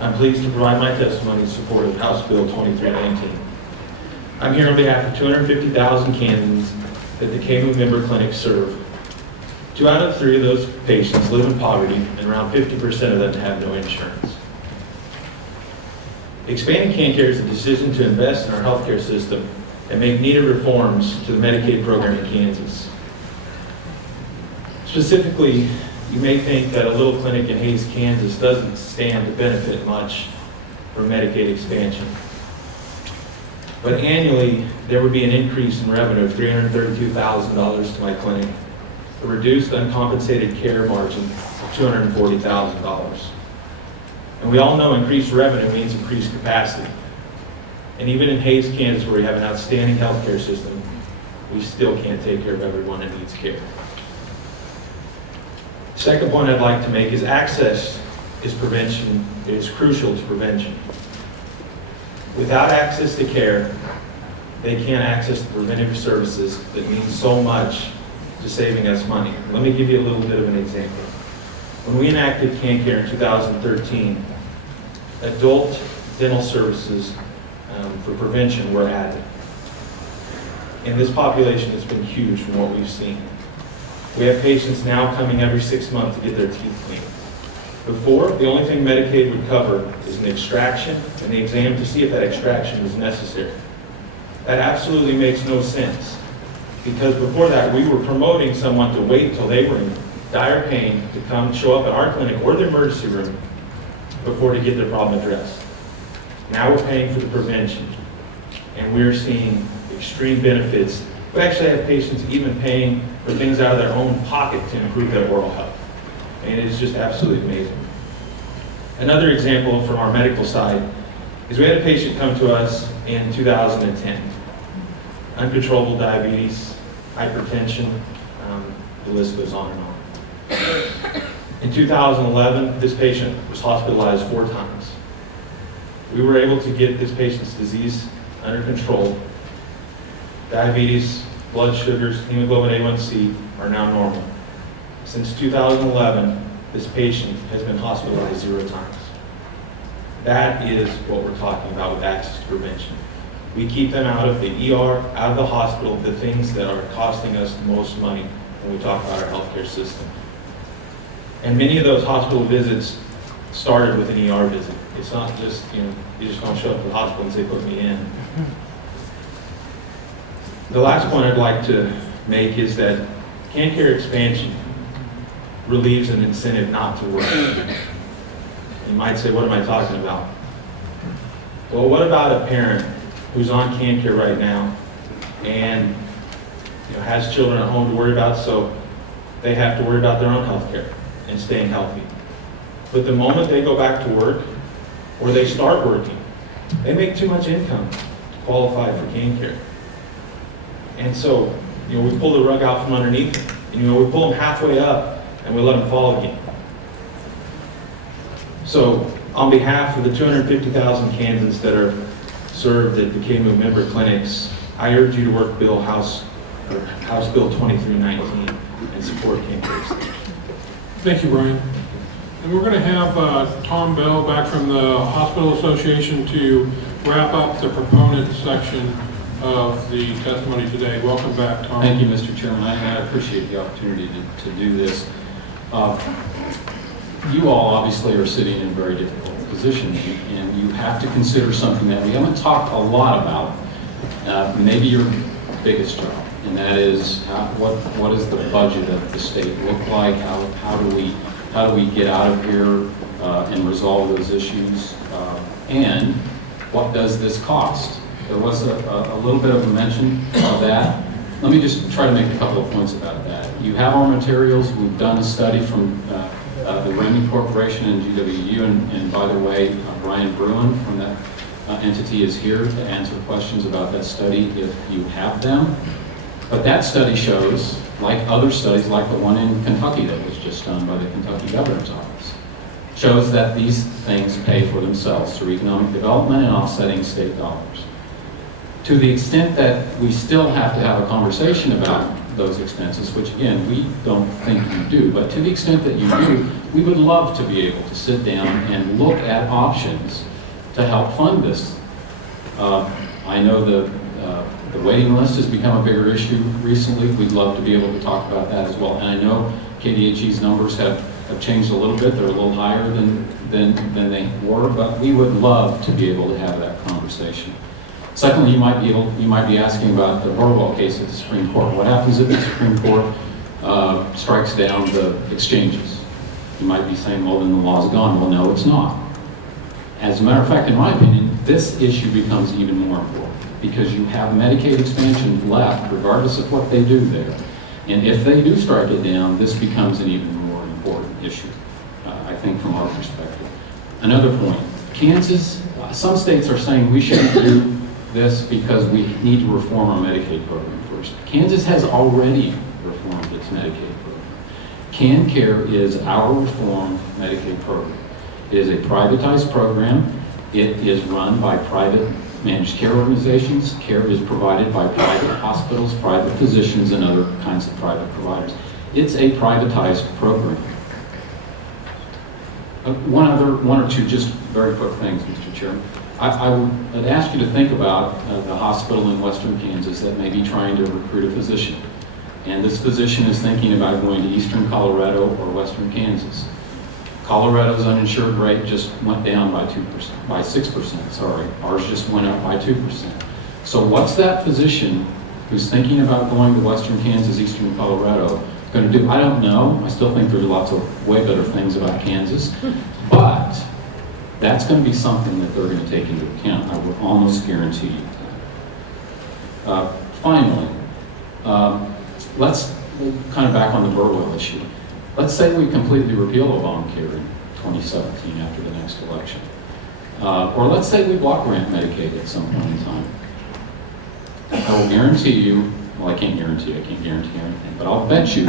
I'm pleased to provide my testimony in support of House Bill 2319. I'm here on behalf of 250,000 Kansans that the KMU member clinics serve. 2 out of 3 of those patients live in poverty, and around 50% of them have no insurance. Expanding KanCare is a decision to invest in our healthcare system and make needed reforms to the Medicaid program in Kansas. Specifically, you may think that a little clinic in Hays, Kansas doesn't stand to benefit much from Medicaid expansion. But annually, there would be an increase in revenue of $332,000 to my clinic, a reduced uncompensated care margin of $240,000. And we all know increased revenue means increased capacity. And even in Hays, Kansas, where we have an outstanding healthcare system, we still can't take care of everyone that needs care. Second point I'd like to make is access is prevention, is crucial to prevention. Without access to care, they can't access the preventative services that mean so much to saving us money. Let me give you a little bit of an example. When we enacted KanCare in 2013, adult dental services for prevention were added. And this population has been huge from what we've seen. We have patients now coming every 6 months to get their teeth cleaned. Before, the only thing Medicaid would cover is an extraction and the exam to see if that extraction was necessary. That absolutely makes no sense, because before that, we were promoting someone to wait until they were in dire pain to come show up at our clinic or the emergency room before to get their problem addressed. Now we're paying for the prevention, and we're seeing extreme benefits. We actually have patients even paying for things out of their own pocket to improve their oral health. And it is just absolutely amazing. Another example from our medical side is we had a patient come to us in 2010. Uncontrollable diabetes, hypertension, the list goes on and on. In 2011, this patient was hospitalized 4 times. We were able to get this patient's disease under control. Diabetes, blood sugars, hemoglobin A1C are now normal. Since 2011, this patient has been hospitalized 0 times. That is what we're talking about with access to prevention. We keep them out of the ER, out of the hospital, the things that are costing us the most money when we talk about our healthcare system. And many of those hospital visits started with an ER visit. It's not just, you just don't show up at the hospital and say, put me in. The last point I'd like to make is that KanCare expansion relieves an incentive not to work. You might say, what am I talking about? Well, what about a parent who's on KanCare right now and has children at home to worry about, so they have to worry about their own health care and staying healthy. But the moment they go back to work or they start working, they make too much income to qualify for KanCare. And so, we pull the rug out from underneath them. And, we pull them halfway up and we let them fall again. So, on behalf of the 250,000 Kansans that are served at the KMU member clinics, I urge you to work House Bill 2319 and support KanCare. Thank you, Brian. And we're going to have Tom Bell back from the Hospital Association to wrap up the proponent section of the testimony today. Welcome back, Tom. Thank you, Mr. Chairman. I appreciate the opportunity to do this. You all obviously are sitting in very difficult positions, and you have to consider something that we haven't talked a lot about, maybe your biggest job, and that is what does the budget of the state look like? How do we get out of here and resolve those issues? And what does this cost? There was a little bit of a mention of that. Let me just try to make a couple of points about that. You have our materials. We've done a study from the Raymond Corporation and GWU, and by the way, Brian Bruin from that entity is here to answer questions about that study if you have them. But that study shows, like other studies, like the one in Kentucky that was just done by the Kentucky Governor's Office, shows that these things pay for themselves through economic development and offsetting state dollars. To the extent that we still have to have a conversation about those expenses, which again, we don't think you do, but to the extent that you do, we would love to be able to sit down and look at options to help fund this. I know the waiting list has become a bigger issue recently. We'd love to be able to talk about that as well. And I know KDHE's numbers have changed a little bit. They're a little higher than they were, but we would love to be able to have that conversation. Secondly, you might be asking about the Orwell case at the Supreme Court. What happens if the Supreme Court strikes down the exchanges? You might be saying, well, then the law's gone. Well, no, it's not. As a matter of fact, in my opinion, this issue becomes even more important. because you have Medicaid expansion left, regardless of what they do there. And if they do strike it down, this becomes an even more important issue, I think, from our perspective. Another point, Kansas, some states are saying we shouldn't do this because we need to reform our Medicaid program first. Kansas has already reformed its Medicaid program. KanCare is our reformed Medicaid program. It is a privatized program. It is run by private managed care organizations. Care is provided by private hospitals, private physicians, and other kinds of private providers. It's a privatized program. One or two just very quick things, Mr. Chairman. I would ask you to think about the hospital in western Kansas that may be trying to recruit a physician. And this physician is thinking about going to eastern Colorado or western Kansas. Colorado's uninsured rate just went down by 6%, sorry. Ours just went up by 2%. So what's that physician who's thinking about going to western Kansas, eastern Colorado going to do? I don't know. I still think there's lots of way better things about Kansas. But that's going to be something that they're going to take into account. I would almost guarantee you that. Finally, let's kind of back on the Burwell issue. Let's say we completely repeal Obamacare in 2017 after the next election. Or let's say we block grant Medicaid at some point in time. I will guarantee you, well, I can't guarantee anything, but I'll bet you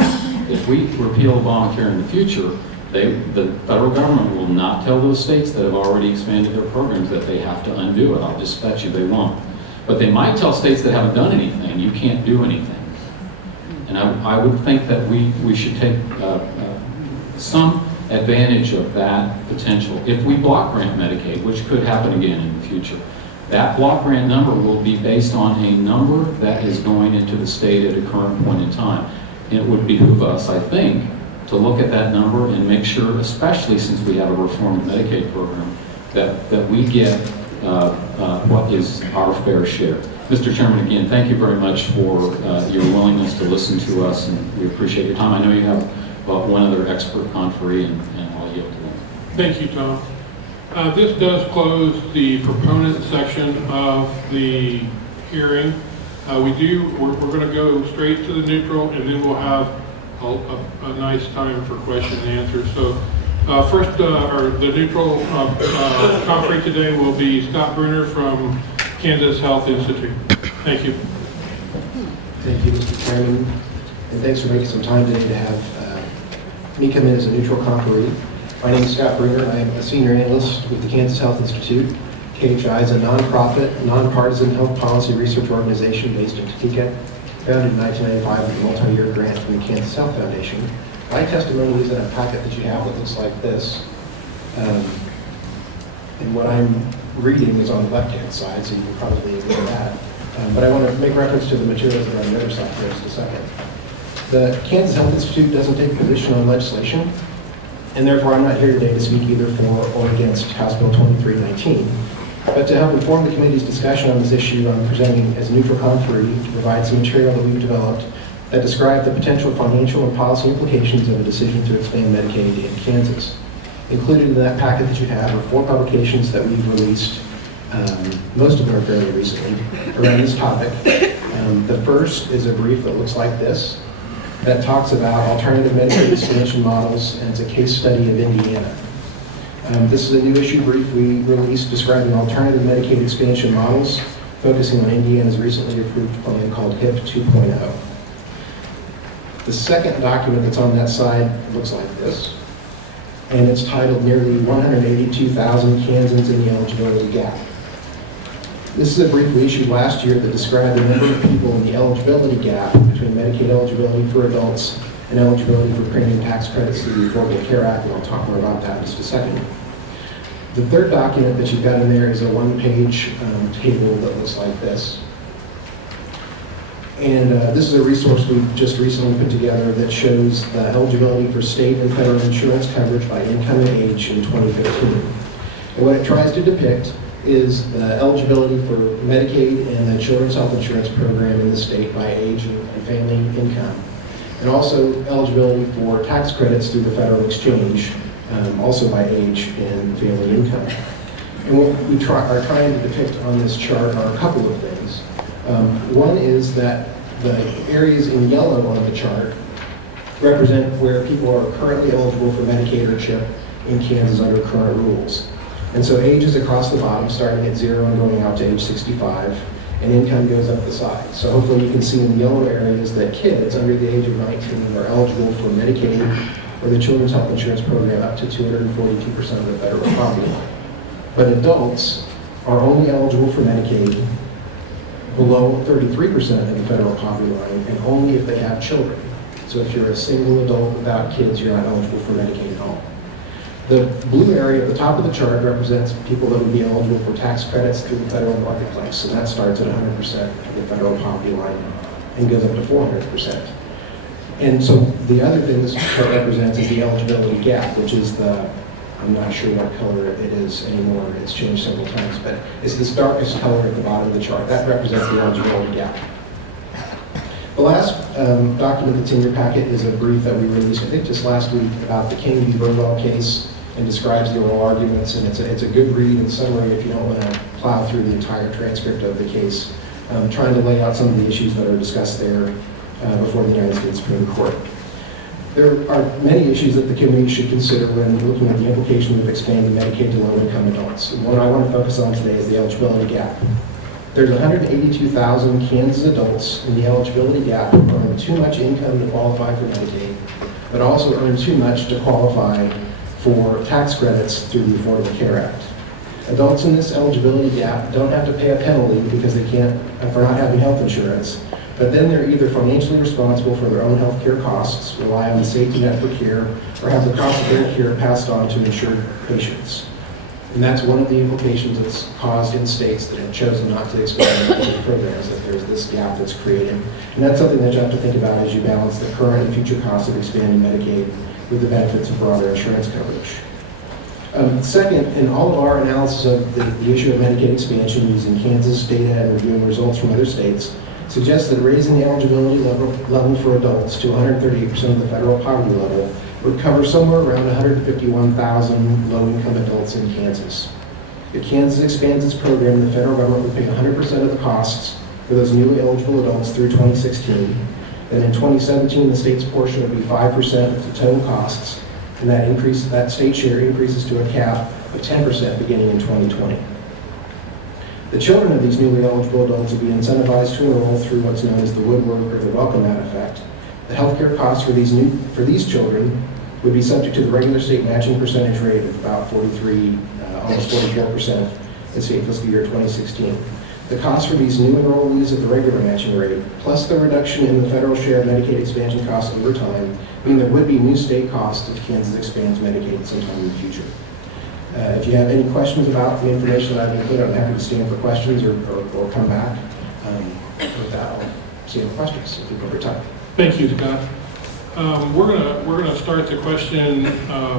if we repeal Obamacare in the future, the federal government will not tell those states that have already expanded their programs that they have to undo it. I'll just bet you they won't. But they might tell states that haven't done anything, you can't do anything. And I would think that we should take some advantage of that potential. If we block grant Medicaid, which could happen again in the future, that block grant number will be based on a number that is going into the state at a current point in time. And it would behoove us, I think, to look at that number and make sure, especially since we have a reformed Medicaid program, that we get what is our fair share. Mr. Chairman, again, thank you very much for your willingness to listen to us, and we appreciate your time. I know you have one other expert conferee, and I'll yield to them. Thank you, Tom. This does close the proponent section of the hearing. We're going to go straight to the neutral, and then we'll have a nice time for question and answers. So first, the neutral conferee today will be Scott Bruner from Kansas Health Institute. Thank you. Thank you, Mr. Chairman, and thanks for making some time today to have me come in as a neutral conferee. My name is Scott Bruner. I am a senior analyst with the Kansas Health Institute. KHI is a nonprofit, nonpartisan health policy research organization based in TOPEKA, founded in 1995 with a multi-year grant from the Kansas Health Foundation. My testimony is in a packet that you have that looks like this. And what I'm reading is on the left-hand side, so you can probably ignore that. But I want to make reference to the materials that are on the other side for just a second. The Kansas Health Institute doesn't take a position on legislation, and therefore I'm not here today to speak either for or against House Bill 2319. But to help inform the committee's discussion on this issue, I'm presenting as a neutral conferee to provide some material that we've developed that describe the potential financial and policy implications of a decision to expand Medicaid in Kansas. Included in that packet that you have are 4 publications that we've released, most of them are fairly recently, around this topic. The first is a brief that looks like this, that talks about alternative Medicaid expansion models, and it's a case study of Indiana. This is a new issue brief we released describing alternative Medicaid expansion models, focusing on Indiana's recently approved plan called HIP 2.0. The second document that's on that side looks like this, and it's titled Nearly 182,000 Kansans in the Eligibility Gap. This is a brief we issued last year that described the number of people in the eligibility gap between Medicaid eligibility for adults and eligibility for premium tax credits through the Affordable Care Act, and I'll talk more about that in just a second. The third document that you've got in there is a one-page table that looks like this. And this is a resource we've just recently put together that shows the eligibility for state and federal insurance coverage by income and age in 2015. And what it tries to depict is the eligibility for Medicaid and the Children's Health Insurance Program in the state by age and family income. And also eligibility for tax credits through the federal exchange, also by age and family income. And what we are trying to depict on this chart are a couple of things. One is that the areas in yellow on the chart represent where people are currently eligible for Medicaid or CHIP in Kansas under current rules. And so ages across the bottom, starting at 0 and going out to age 65, and income goes up the side. So hopefully you can see in the yellow areas that kids under the age of 19 are eligible for Medicaid or the Children's Health Insurance Program up to 242% of the federal poverty line. But adults are only eligible for Medicaid below 33% of the federal poverty line, and only if they have children. So if you're a single adult without kids, you're not eligible for Medicaid at all. The blue area at the top of the chart represents people that would be eligible for tax credits through the federal marketplace, and that starts at 100% of the federal poverty line and goes up to 400%. And so the other thing this chart represents is the eligibility gap, which is the, I'm not sure what color it is anymore, it's changed several times, but it's this darkest color at the bottom of the chart. That represents the eligibility gap. The last document that's in your packet is a brief that we released, I think just last week, about the King v. Burwell case, and describes the oral arguments, and it's a good read and summary if you don't want to plow through the entire transcript of the case, trying to lay out some of the issues that are discussed there before the United States Supreme Court. There are many issues that the committee should consider when looking at the implications of expanding Medicaid to low-income adults. And one I want to focus on today is the eligibility gap. There's 182,000 Kansas adults in the eligibility gap who earn too much income to qualify for Medicaid, but also earn too much to qualify for tax credits through the Affordable Care Act. Adults in this eligibility gap don't have to pay a penalty because they can't, for not having health insurance, but then they're either financially responsible for their own health care costs, rely on the safety net for care, or have the cost of their care passed on to insured patients. And that's one of the implications that's caused in states that have chosen not to expand Medicaid programs, that there's this gap that's created. And that's something that you have to think about as you balance the current and future costs of expanding Medicaid with the benefits of broader insurance coverage. Second, in all of our analysis of the issue of Medicaid expansion using Kansas data and reviewing results from other states, suggests that raising the eligibility level for adults to 138% of the federal poverty level would cover somewhere around 151,000 low-income adults in Kansas. If Kansas expands its program, the federal government would pay 100% of the costs for those newly eligible adults through 2016. Then in 2017, the state's portion would be 5% of the total costs, and that state share increases to a cap of 10% beginning in 2020. The children of these newly eligible adults would be incentivized to enroll through what's known as the Woodwork or the Welcome Mat effect. The healthcare costs for these children would be subject to the regular state matching percentage rate of about 43, almost 44% in state fiscal year 2016. The cost for these new enrollees at the regular matching rate, plus the reduction in the federal share of Medicaid expansion costs over time, mean there would be new state costs if Kansas expands Medicaid sometime in the future. If you have any questions about the information that I've included, I'm happy to stand for questions or come back. With that, I'll see any questions at the appropriate time. Thank you, Scott. We're gonna start the question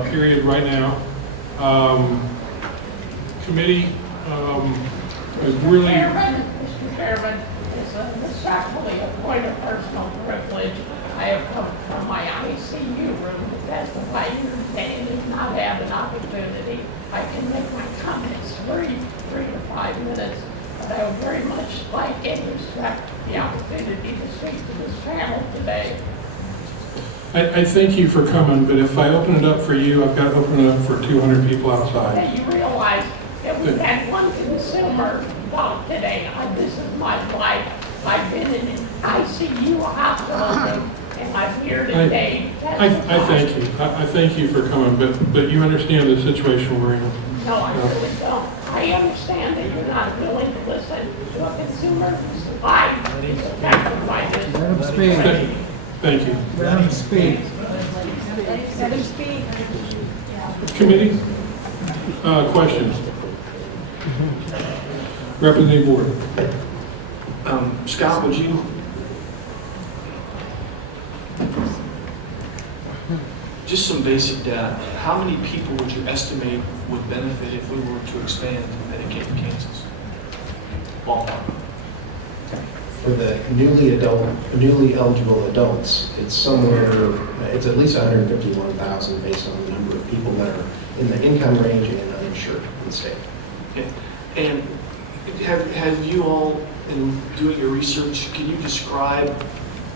period right now. Committee is really. Mr. Chairman, it's actually a point of personal privilege. I have come from my ICU room to testify here today and did not have an opportunity. I can make my comments 3 to 5 minutes, but I would very much like and respect the opportunity to speak to this panel today. I thank you for coming, but if I open it up for you, I've got to open it up for 200 people outside. And you realize that we've had one consumer talk today. This is my life. I've been in an ICU hospital room, and I'm here today. I thank you. I thank you for coming, but you understand the situation we're in. No, I really don't. I understand that you're not willing to listen to a consumer whose life is affected by this. Let him speak. Thank you. Let him speak. Let him speak. Committee, questions? Representative Ward. Scott, would you? Just some basic data. How many people would you estimate would benefit if we were to expand Medicaid in Kansas? Ballpark. For the newly eligible adults, it's at least 151,000 based on the number of people that are in the income range and uninsured in the state. Okay. And have you all in doing your research, can you describe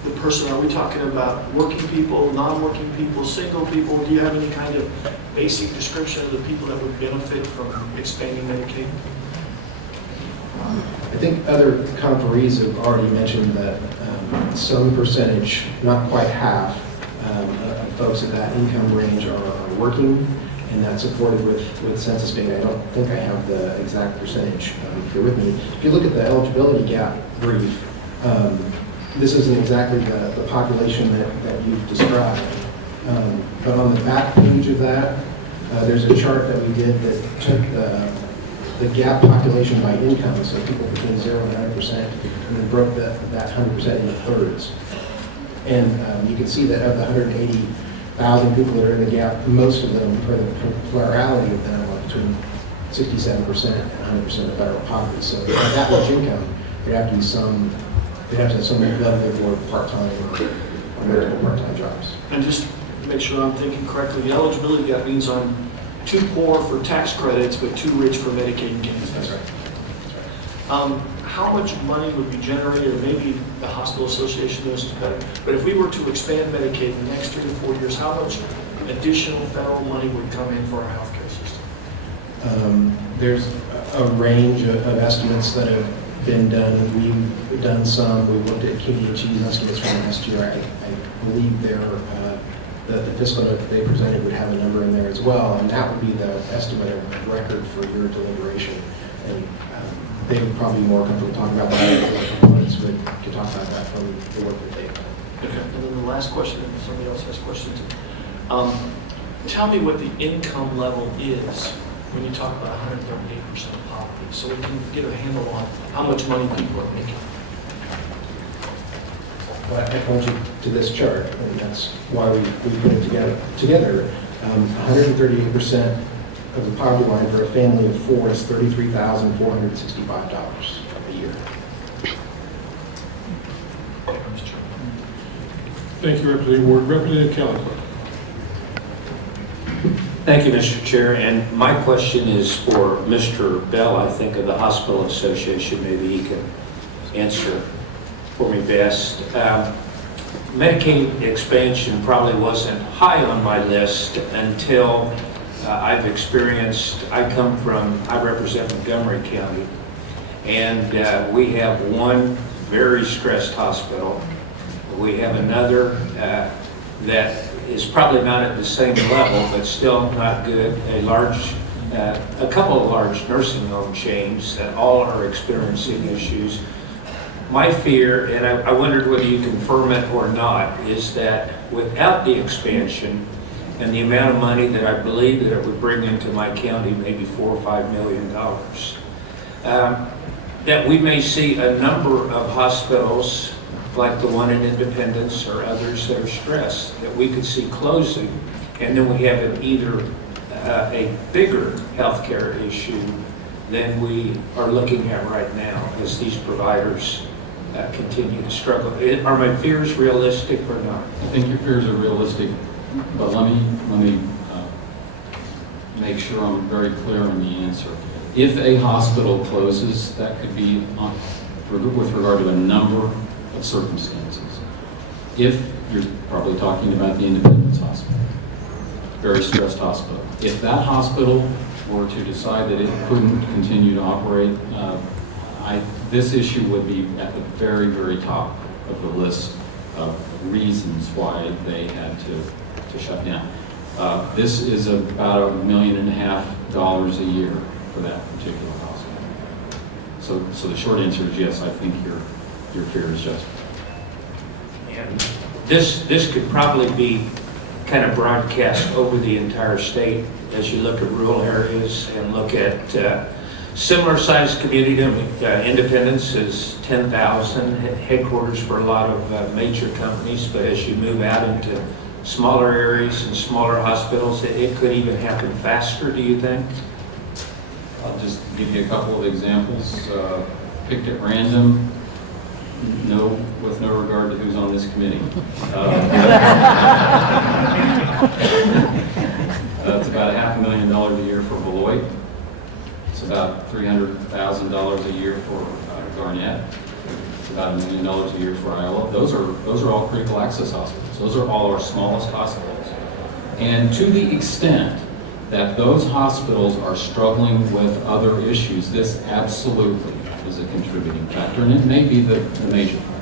the person? Are we talking about working people, non-working people, single people? Do you have any kind of basic description of the people that would benefit from expanding Medicaid? I think other conferees have already mentioned that some percentage, not quite half, of folks in that income range are working, and that's supported with census data. I don't think I have the exact percentage here with me. If you look at the eligibility gap brief, this isn't exactly the population that you've described. But on the back page of that, there's a chart that we did that took the gap population by income, so people between 0 and 100%, and then broke that 100% into thirds. And you can see that of the 180,000 people that are in the gap, most of them, or the plurality of them, are between 67% and 100% of federal poverty. So at that much income, there'd have to be some, they'd have to have some level of part-time or multiple part-time jobs. And just to make sure I'm thinking correctly, the eligibility gap means I'm too poor for tax credits, but too rich for Medicaid and Kansas. That's right. How much money would be generated, or maybe the hospital association knows this better, but if we were to expand Medicaid in the next 3 to 4 years, how much additional federal money would come in for our healthcare system? There's a range of estimates that have been done. We've done some. We looked at KDHE's estimates from last year. I believe the fiscal note that they presented would have a number in there as well, and that would be the estimate of record for your deliberation. And they would probably be more comfortable talking about that. The proponents could talk about that from the work that they've done. Okay. And then the last question, if somebody else has questions. Tell me what the income level is when you talk about 138% of poverty, so we can get a handle on how much money people are making. Well, I point you to this chart, and that's why we put it together. 138% of the poverty line for a family of 4 is $33,465 a year. Thank you, Representative Ward. Representative Kelly. Thank you, Mr. Chair. And my question is for Mr. Bell, I think, of the Hospital Association. Maybe he can answer for me best. Medicaid expansion probably wasn't high on my list until I represent Montgomery County, and we have one very stressed hospital. We have another that is probably not at the same level, but still not good. A couple of large nursing home chains that all are experiencing issues. My fear, and I wondered whether you confirm it or not, is that without the expansion and the amount of money that I believe that it would bring into my county, maybe $4 or $5 million, that we may see a number of hospitals like the one in Independence or others that are stressed, that we could see closing, and then we have either a bigger healthcare issue than we are looking at right now as these providers continue to struggle. Are my fears realistic or not? I think your fears are realistic, but let me make sure I'm very clear on the answer. If a hospital closes, that could be with regard to a number of circumstances. If you're probably talking about the Independence Hospital, very stressed hospital. If that hospital were to decide that it couldn't continue to operate, this issue would be at the very, very top of the list of reasons why they had to shut down. This is about $1.5 million a year for that particular hospital. So the short answer is yes, I think your fear is justified. And this could probably be kind of broadcast over the entire state as you look at rural areas and look at similar sized community. Independence is 10,000 headquarters for a lot of major companies, but as you move out into smaller areas and smaller hospitals, it could even happen faster, do you think? I'll just give you a couple of examples, picked at random, with no regard to who's on this committee. It's about $500,000 a year for Beloit. It's about $300,000 a year for Garnett. It's about $1 million a year for Iowa. Those are all critical access hospitals. Those are all our smallest hospitals. And to the extent that those hospitals are struggling with other issues, this absolutely is a contributing factor, and it may be the major factor.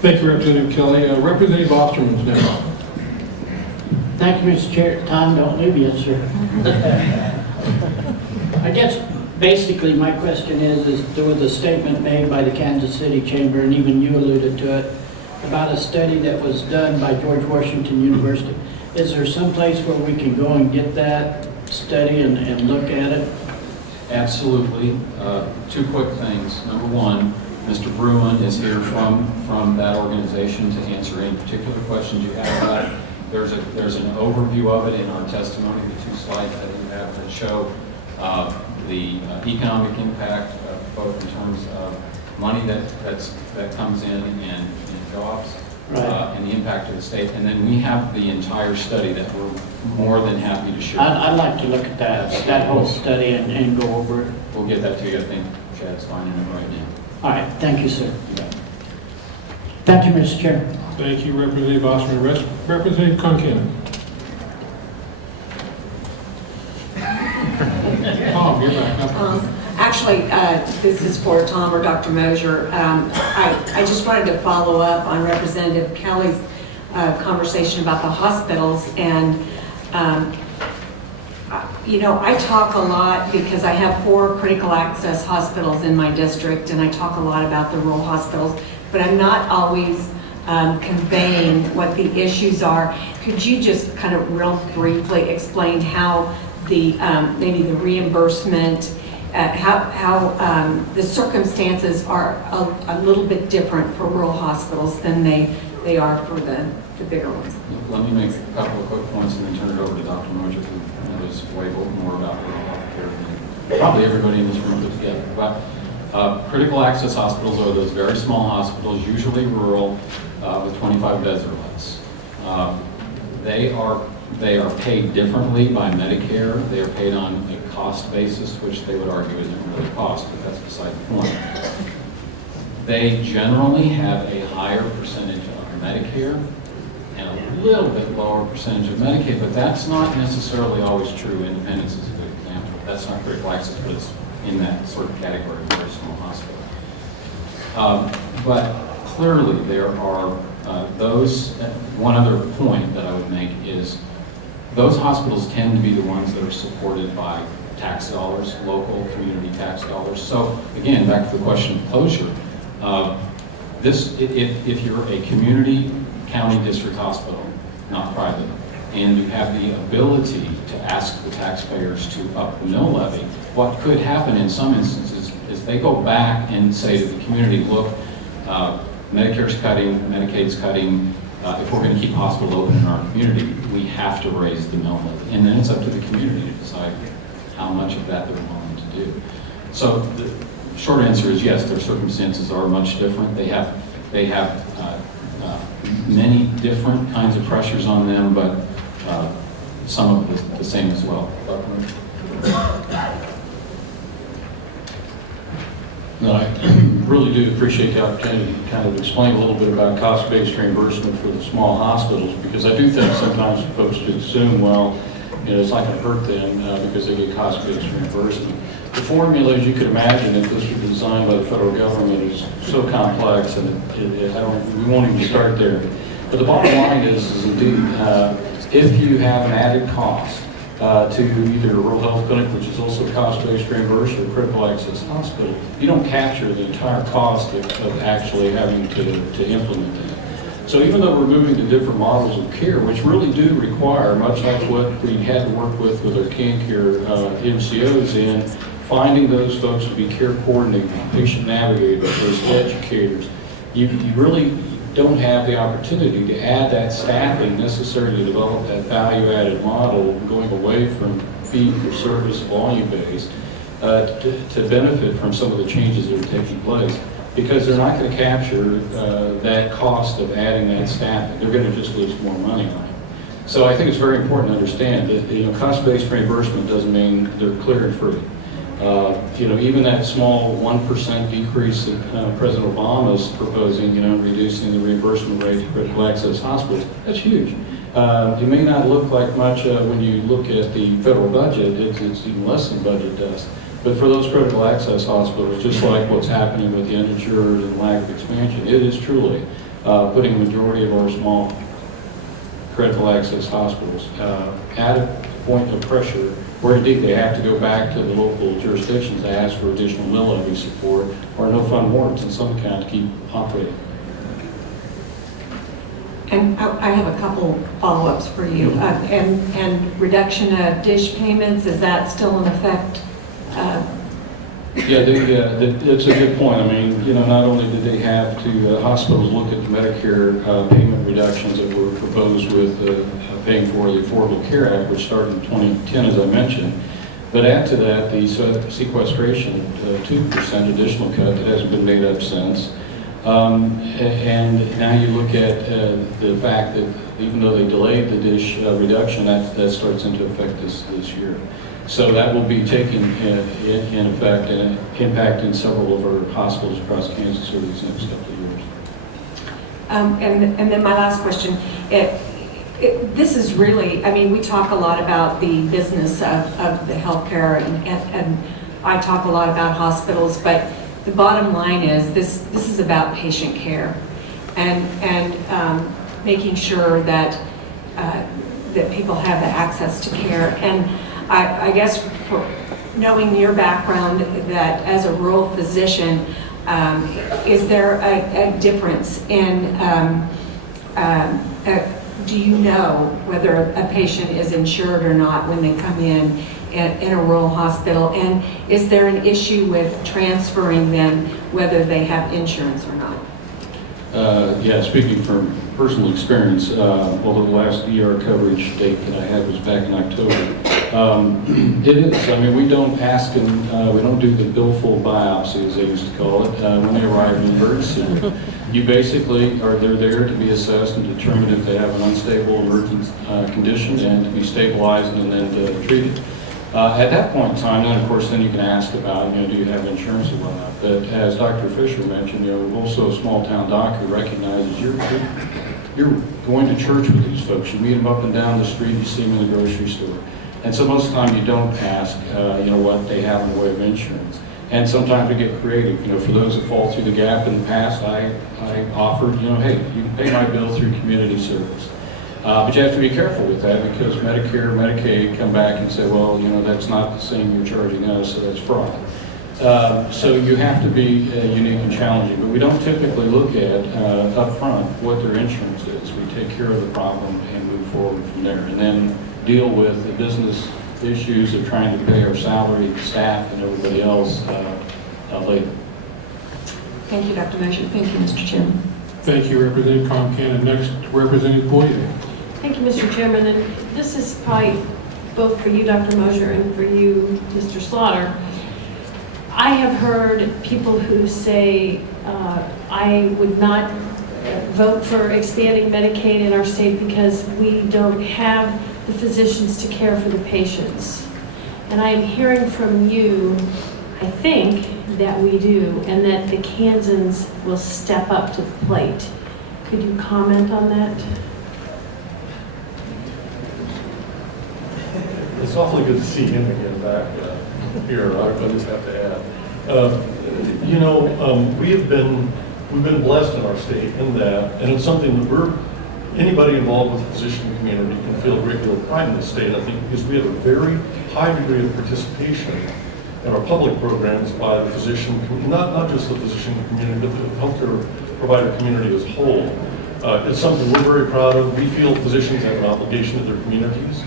Thank you, Representative Kelly. Representative Osterman's now. Thank you, Mr. Chair. Tom, don't leave yet, sir. I guess basically my question is there was a statement made by the Kansas City Chamber, and even you alluded to it, about a study that was done by George Washington University. Is there some place where we can go and get that study and look at it? Absolutely. Two quick things. Number one, Mr. Bruin is here from that organization to answer any particular questions you have about it. There's an overview of it in our testimony, the 2 slides that you have that show the economic impact, both in terms of money that comes in and jobs, and the impact to the state. And then we have the entire study that we're more than happy to share. I'd like to look at that whole study and go over it. We'll get that to you. I think Chad's finding it right now. All right, thank you, sir. Thank you, Mr. Chair. Thank you, Representative Osterman. Representative KanCare. Tom, you're back up. Actually, this is for Tom or Dr. Mosier. I just wanted to follow up on Representative Kelly's conversation about the hospitals. And, you know, I talk a lot because I have 4 critical access hospitals in my district, and I talk a lot about the rural hospitals, but I'm not always conveying what the issues are. Could you just kind of real briefly explain how the maybe the reimbursement, how the circumstances are a little bit different for rural hospitals than they are for the bigger ones? Let me make a couple of quick points and then turn it over to Dr. Mosier, who knows way more about rural health care than probably everybody in this room put together. But critical access hospitals are those very small hospitals, usually rural, with 25 beds or less. They are paid differently by Medicare. They are paid on a cost basis, which they would argue isn't really cost, but that's beside the point. They generally have a higher percentage of Medicare and a little bit lower percentage of Medicaid, but that's not necessarily always true. Independence is a good example. That's not critical access, but it's in that sort of category of very small hospital. But clearly there are those, one other point that I would make is those hospitals tend to be the ones that are supported by tax dollars, local community tax dollars. So again, back to the question of closure, if you're a community county district hospital, not private, and you have the ability to ask the taxpayers to up the mill levy, what could happen in some instances is they go back and say to the community, look, Medicare's cutting, Medicaid's cutting, if we're going to keep hospital open in our community, we have to raise the mill levy. And then it's up to the community to decide how much of that they're willing to do. So the short answer is yes, their circumstances are much different. They have many different kinds of pressures on them, but some of it the same as well. No, I really do appreciate the opportunity to kind of explain a little bit about cost-based reimbursement for the small hospitals, because I do think sometimes folks just assume, well, you know, it's not going to hurt them because they get cost-based reimbursement. The formula, as you could imagine, if this was designed by the federal government, is so complex, and we won't even start there. But the bottom line is indeed, if you have an added cost to either a rural health clinic, which is also cost-based reimbursed, or critical access hospital, you don't capture the entire cost of actually having to implement that. So even though we're moving to different models of care, which really do require, much like what we had to work with our KanCare MCOs in, finding those folks to be care coordinators, patient navigators, those educators, you really don't have the opportunity to add that staffing necessary to develop that value-added model, going away from fee-for-service volume-based to benefit from some of the changes that are taking place, because they're not going to capture that cost of adding that staffing. They're going to just lose more money on it. So I think it's very important to understand that, cost-based reimbursement doesn't mean they're clear and free. Even that small 1% decrease that President Obama is proposing, reducing the reimbursement rate to critical access hospitals, that's huge. It may not look like much when you look at the federal budget, it's even less than budget does. But for those critical access hospitals, just like what's happening with the uninsured and lack of expansion, it is truly putting the majority of our small critical access hospitals at a point of pressure where indeed they have to go back to the local jurisdictions to ask for additional mill levy support or no fund warrants in some kind to keep operating. And I have a couple follow-ups for you. And reduction of dish payments, is that still in effect? Yeah, it's a good point. I mean, not only did they have to, hospitals look at the Medicare payment reductions that were proposed with paying for the Affordable Care Act, which started in 2010, as I mentioned, but add to that the sequestration, 2% additional cut that hasn't been made up since. And now you look at the fact that even though they delayed the dish reduction, that starts into effect this year. So that will be taking in effect and impacting several of our hospitals across Kansas over these next couple of years. And then my last question, this is really, I mean, we talk a lot about the business of the healthcare, and I talk a lot about hospitals, but the bottom line is this is about patient care and making sure that that people have the access to care. And I guess for knowing your background, that as a rural physician, is there a difference in, do you know whether a patient is insured or not when they come in a rural hospital? And is there an issue with transferring them, whether they have insurance or not? Yeah, speaking from personal experience, although the last ER coverage date that I had was back in October, it is. I mean, we don't ask them, we don't do the billful biopsy, as they used to call it, when they arrive in the emergency room. You basically they're there to be assessed and determine if they have an unstable emergent condition and to be stabilized and then treated. At that point in time, then of course, then you can ask about, do you have insurance or whatnot. But as Dr. Fisher mentioned, also a small town doctor recognizes you're going to church with these folks. You meet them up and down the street, you see them in the grocery store. And so most of the time you don't ask, what they have in the way of insurance. And sometimes we get creative. For those that fall through the gap in the past, I offered, hey, you can pay my bill through community service. But you have to be careful with that because Medicare, Medicaid come back and say, well, that's not the same you're charging us, so that's fraud. So you have to be unique and challenging. But we don't typically look at up front what their insurance is. We take care of the problem and move forward from there. And then deal with the business issues of trying to pay our salary, staff, and everybody else later. Thank you, Dr. Mosher. Thank you, Mr. Chairman. Thank you, Representative Concan. And next, Representative Boyer. Thank you, Mr. Chairman. And this is probably both for you, Dr. Mosher, and for you, Mr. Slaughter. I have heard people who say, I would not vote for expanding Medicaid in our state because we don't have the physicians to care for the patients. And I am hearing from you, I think, that we do, and that the Kansans will step up to the plate. Could you comment on that? It's awfully good to see him again back here, I just have to add. We've been blessed in our state in that, and it's something that anybody involved with the physician community can feel a great deal of pride in the state, I think, because we have a very high degree of participation in our public programs by the physician, not just the physician community, but the healthcare provider community as a whole. It's something we're very proud of. We feel physicians have an obligation to their communities.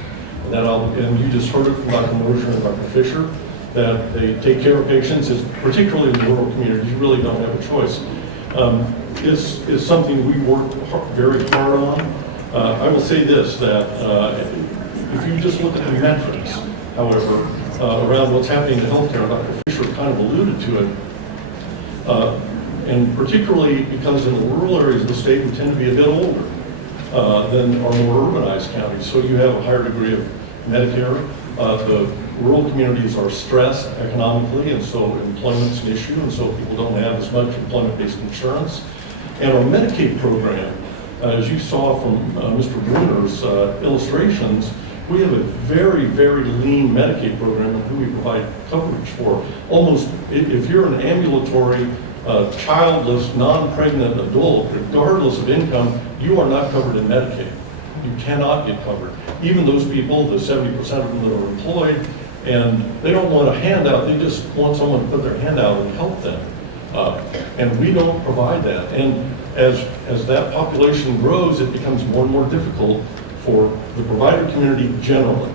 And you just heard it from Dr. Mosher and Dr. Fisher, that they take care of patients, particularly in rural communities. You really don't have a choice. It's something we work very hard on. I will say this, that if you just look at the metrics, however, around what's happening in healthcare, Dr. Fisher kind of alluded to it, and particularly because in the rural areas of the state we tend to be a bit older. than our more urbanized counties. So you have a higher degree of Medicare. The rural communities are stressed economically, and so employment's an issue, and so people don't have as much employment-based insurance. And our Medicaid program, as you saw from Mr. Bruner's illustrations, we have a very, very lean Medicaid program who we provide coverage for. Almost, if you're an ambulatory, childless, non-pregnant adult, regardless of income, you are not covered in Medicaid. You cannot get covered. Even those people, the 70% of them that are employed, and they don't want a handout, they just want someone to put their hand out and help them. And we don't provide that. And as that population grows, it becomes more and more difficult for the provider community generally,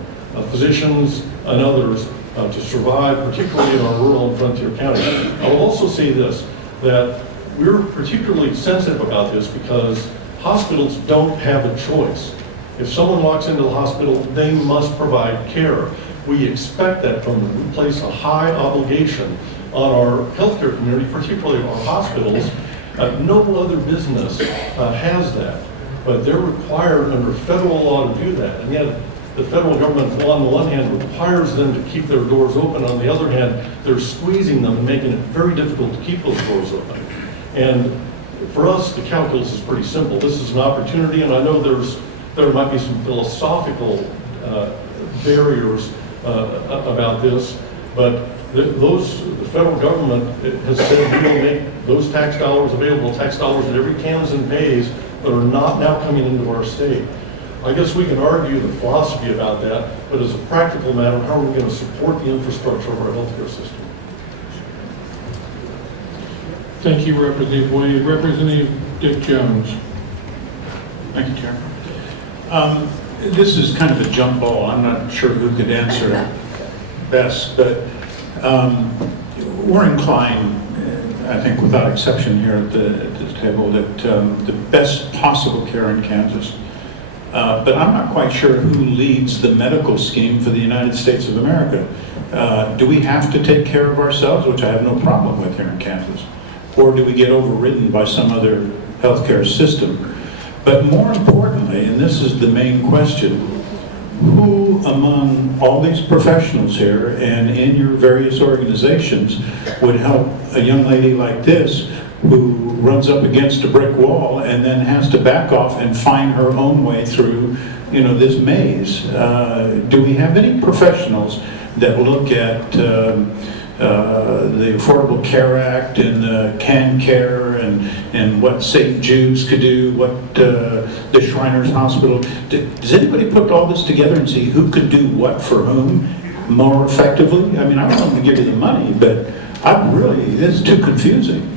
physicians and others, to survive, particularly in our rural and frontier counties. I will also say this, that we're particularly sensitive about this because hospitals don't have a choice. If someone walks into the hospital, they must provide care. We expect that from them. We place a high obligation on our healthcare community, particularly our hospitals. No other business has that, but they're required under federal law to do that. And yet, the federal government, on the one hand, requires them to keep their doors open. On the other hand, they're squeezing them and making it very difficult to keep those doors open. And for us, the calculus is pretty simple. This is an opportunity, and I know there might be some philosophical barriers about this, but the federal government has said we will make those tax dollars available, tax dollars that every Kansan pays that are not now coming into our state. I guess we can argue the philosophy about that, but as a practical matter, how are we going to support the infrastructure of our healthcare system? Thank you, Representative Wade. Representative Dick Jones. Thank you, Chair. This is kind of a jump ball. I'm not sure who could answer best, but we're inclined, I think without exception here at this table, that the best possible care in Kansas. But I'm not quite sure who leads the medical scheme for the United States of America. Do we have to take care of ourselves, which I have no problem with here in Kansas? Or do we get overridden by some other healthcare system? But more importantly, and this is the main question, who among all these professionals here and in your various organizations would help a young lady like this who runs up against a brick wall and then has to back off and find her own way through, this maze? Do we have any professionals that look at the Affordable Care Act and the KanCare and what St. Jude's could do, what the Shriners Hospital? Does anybody put all this together and see who could do what for whom more effectively? I mean, I don't want to give you the money, but it's too confusing.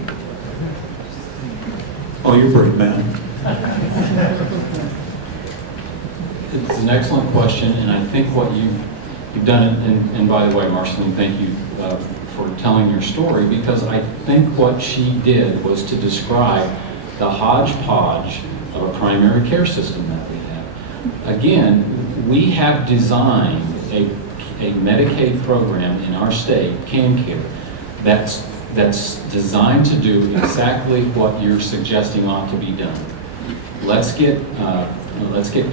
Oh, you're a brave man. It's an excellent question, and I think what you've done, and by the way, Marceline, thank you for telling your story, because I think what she did was to describe the hodgepodge of a primary care system that we have. Again, we have designed a Medicaid program in our state, KanCare, that's designed to do exactly what you're suggesting ought to be done. Let's get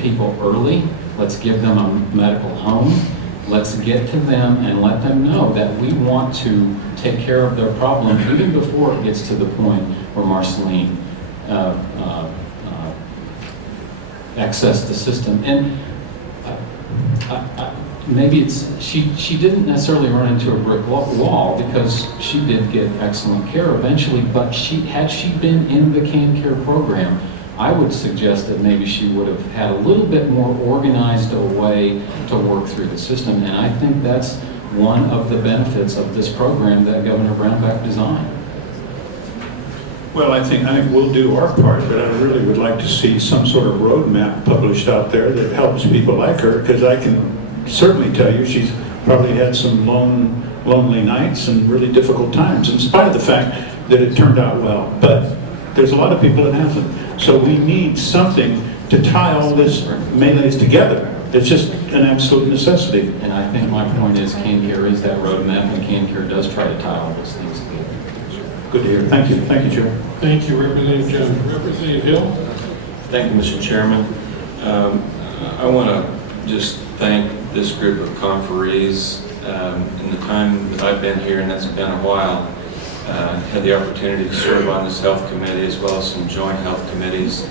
people early. Let's give them a medical home. Let's get to them and let them know that we want to take care of their problem even before it gets to the point where Marceline accessed the system. And maybe she didn't necessarily run into a brick wall, because she did get excellent care eventually, but had she been in the KanCare program, I would suggest that maybe she would have had a little bit more organized a way to work through the system. And I think that's one of the benefits of this program that Governor Brownback designed. Well, I think we'll do our part, but I really would like to see some sort of roadmap published out there that helps people like her, because I can certainly tell you she's probably had some lonely nights and really difficult times, in spite of the fact that it turned out well. But there's a lot of people that haven't. So we need something to tie all this melees together. It's just an absolute necessity. And I think my point is KanCare is that roadmap, and KanCare does try to tie all those things together. Good to hear. Thank you. Thank you, Chair. Thank you, Representative Jones. Representative Hill? Thank you, Mr. Chairman. I want to just thank this group of conferees. In the time that I've been here, and that's been a while, had the opportunity to serve on this health committee as well as some joint health committees,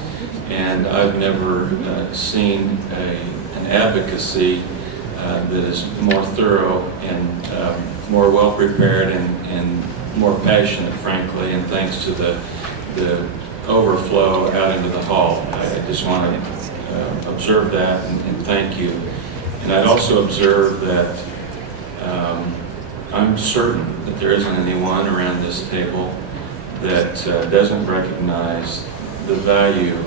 and I've never seen an advocacy that is more thorough and more well-prepared and more passionate, frankly, and thanks to the overflow out into the hall. I just want to observe that and thank you. And I'd also observe that I'm certain that there isn't anyone around this table that doesn't recognize the value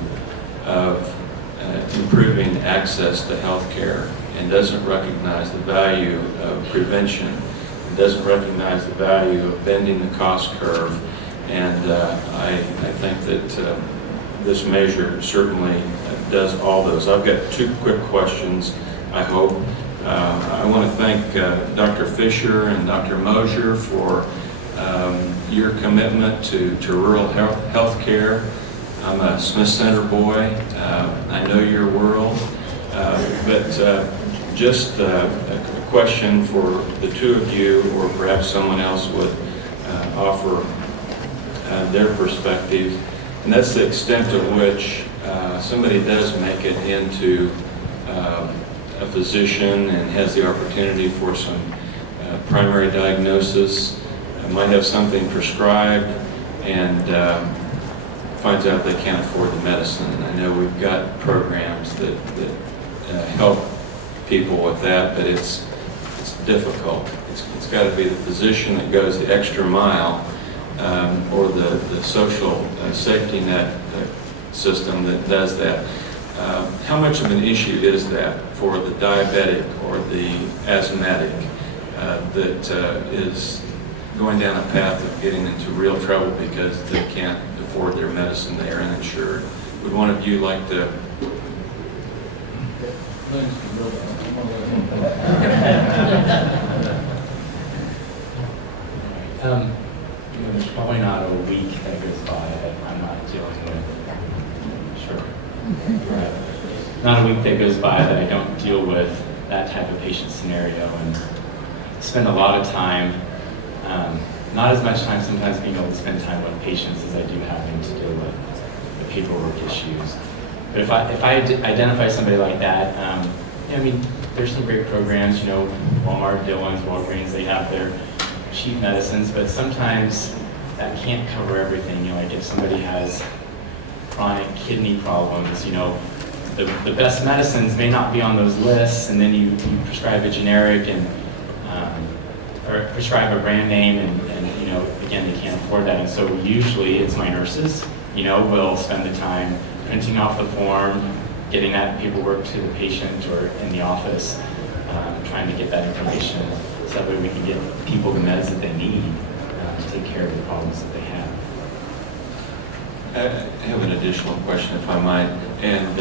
of improving access to health care and doesn't recognize the value of prevention and doesn't recognize the value of bending the cost curve. And I think that this measure certainly does all those. I've got two quick questions, I hope. I want to thank Dr. Fisher and Dr. Mosier for your commitment to rural health care. I'm a Smith Center boy. I know your world. But just a question for the two of you, or perhaps someone else would offer their perspective, and that's the extent to which somebody does make it into a physician and has the opportunity for some primary diagnosis, might have something prescribed, and finds out they can't afford the medicine. And I know we've got programs that help people with that, but it's difficult. It's got to be the physician that goes the extra mile, or the social safety net system that does that. How much of an issue is that for the diabetic or the asthmatic that is going down a path of getting into real trouble because they can't afford their medicine, they are uninsured? Would one of you like to? There's probably not a week that goes by that I'm not dealing with. Sure. Right. Not a week that goes by that I don't deal with that type of patient scenario, and spend a lot of time, not as much time sometimes being able to spend time with patients as I do having to deal with the paperwork issues. But if I identify somebody like that, I mean, there's some great programs, Walmart, Dillon's, Walgreens, they have their cheap medicines, but sometimes that can't cover everything. Like if somebody has chronic kidney problems, the best medicines may not be on those lists, and then you prescribe a generic and or prescribe a brand name, and again, they can't afford that. And so usually it's my nurses, will spend the time printing off the form, getting that paperwork to the patient or in the office, trying to get that information so that way we can get people the meds that they need to take care of the problems that they have. I have an additional question, if I might, and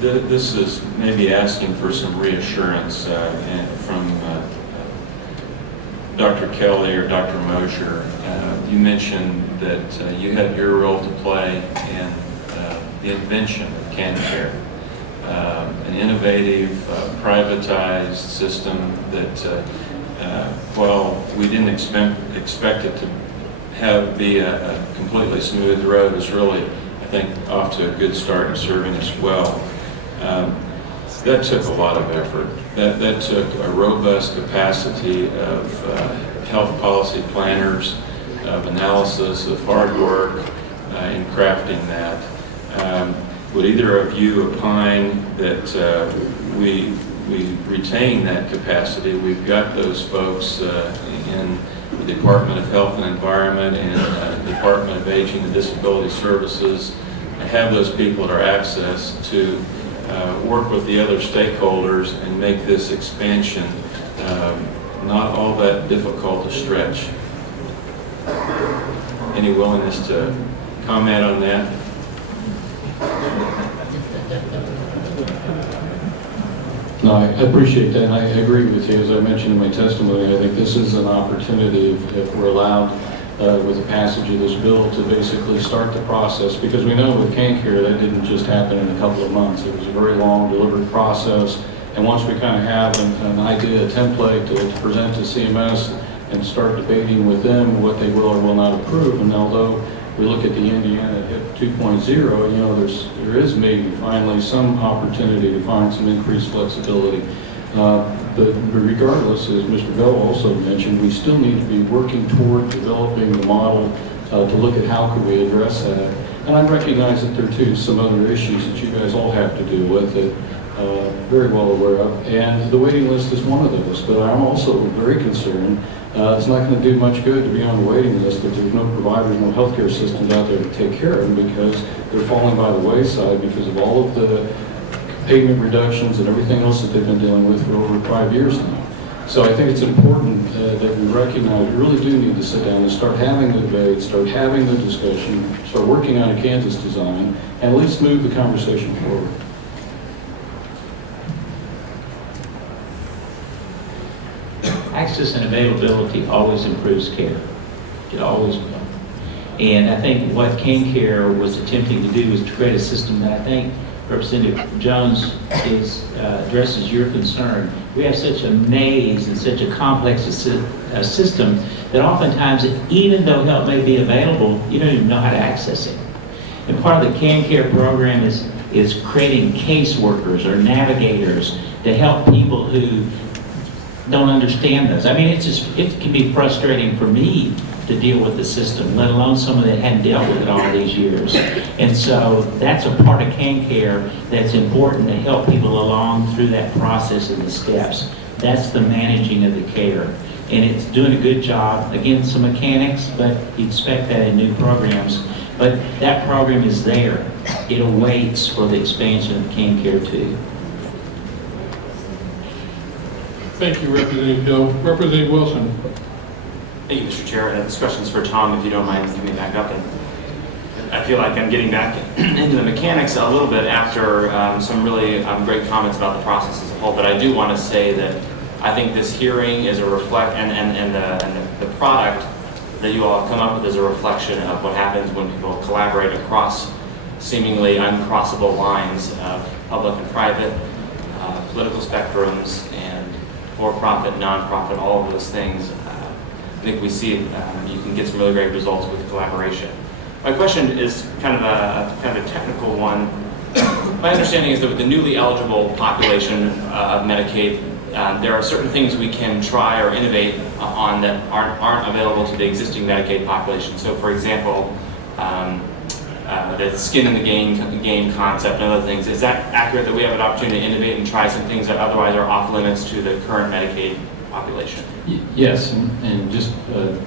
this is maybe asking for some reassurance from Dr. Kelly or Dr. Mosier. You mentioned that you had your role to play in the invention of KanCare, an innovative, privatized system that, while we didn't expect it to be a completely smooth road, is really, I think, off to a good start in serving us well. That took a lot of effort. That took a robust capacity of health policy planners, of analysis, of hard work in crafting that. Would either of you opine that we retain that capacity? We've got those folks in the Department of Health and Environment and the Department of Aging and Disability Services, and have those people at our access to work with the other stakeholders and make this expansion not all that difficult to stretch. Any willingness to comment on that? No, I appreciate that, and I agree with you. As I mentioned in my testimony, I think this is an opportunity, if we're allowed with the passage of this bill to basically start the process, because we know with KanCare that didn't just happen in a couple of months. It was a very long, deliberate process, and once we kind of have an idea, a template to present to CMS and start debating with them what they will or will not approve, and although we look at the Indiana HIP 2.0, you know, there is maybe finally some opportunity to find some increased flexibility. But regardless, as Mr. Bell also mentioned, we still need to be working toward developing the model to look at how could we address that. And I recognize that there are too some other issues that you guys all have to deal with that very well aware of. And the waiting list is one of those, but I'm also very concerned. It's not going to do much good to be on the waiting list if there's no providers, no healthcare systems out there to take care of them, because they're falling by the wayside because of all of the payment reductions and everything else that they've been dealing with for over 5 years now. So I think it's important that we recognize we really do need to sit down and start having the debate, start having the discussion, start working on a Kansas design, and at least move the conversation forward. Access and availability always improves care. It always will. And I think what KanCare was attempting to do was to create a system that I think Representative Jones addresses your concern. We have such a maze and such a complex system that oftentimes, even though help may be available, you don't even know how to access it. And part of the KanCare program is creating caseworkers or navigators to help people who don't understand this. I mean, it can be frustrating for me to deal with the system, let alone someone that hadn't dealt with it all these years. And so that's a part of KanCare that's important to help people along through that process and the steps. That's the managing of the care. And it's doing a good job. Again, some mechanics, but you expect that in new programs. But that program is there. It awaits for the expansion of KanCare 2. Thank you, Representative Hill. Representative Wilson. Thank you, Mr. Chair. This question's for Tom, if you don't mind coming back up. And I feel like I'm getting back into the mechanics a little bit after some really great comments about the process as a whole. But I do want to say that I think this hearing is a and the product that you all have come up with is a reflection of what happens when people collaborate across seemingly uncrossable lines of public and private, political spectrums, and for-profit, non-profit, all of those things. I think we see you can get some really great results with collaboration. My question is kind of a technical one. My understanding is that with the newly eligible population of Medicaid, there are certain things we can try or innovate on that aren't available to the existing Medicaid population. So, for example, the skin in the game concept and other things. Is that accurate that we have an opportunity to innovate and try some things that otherwise are off limits to the current Medicaid population? Yes, and just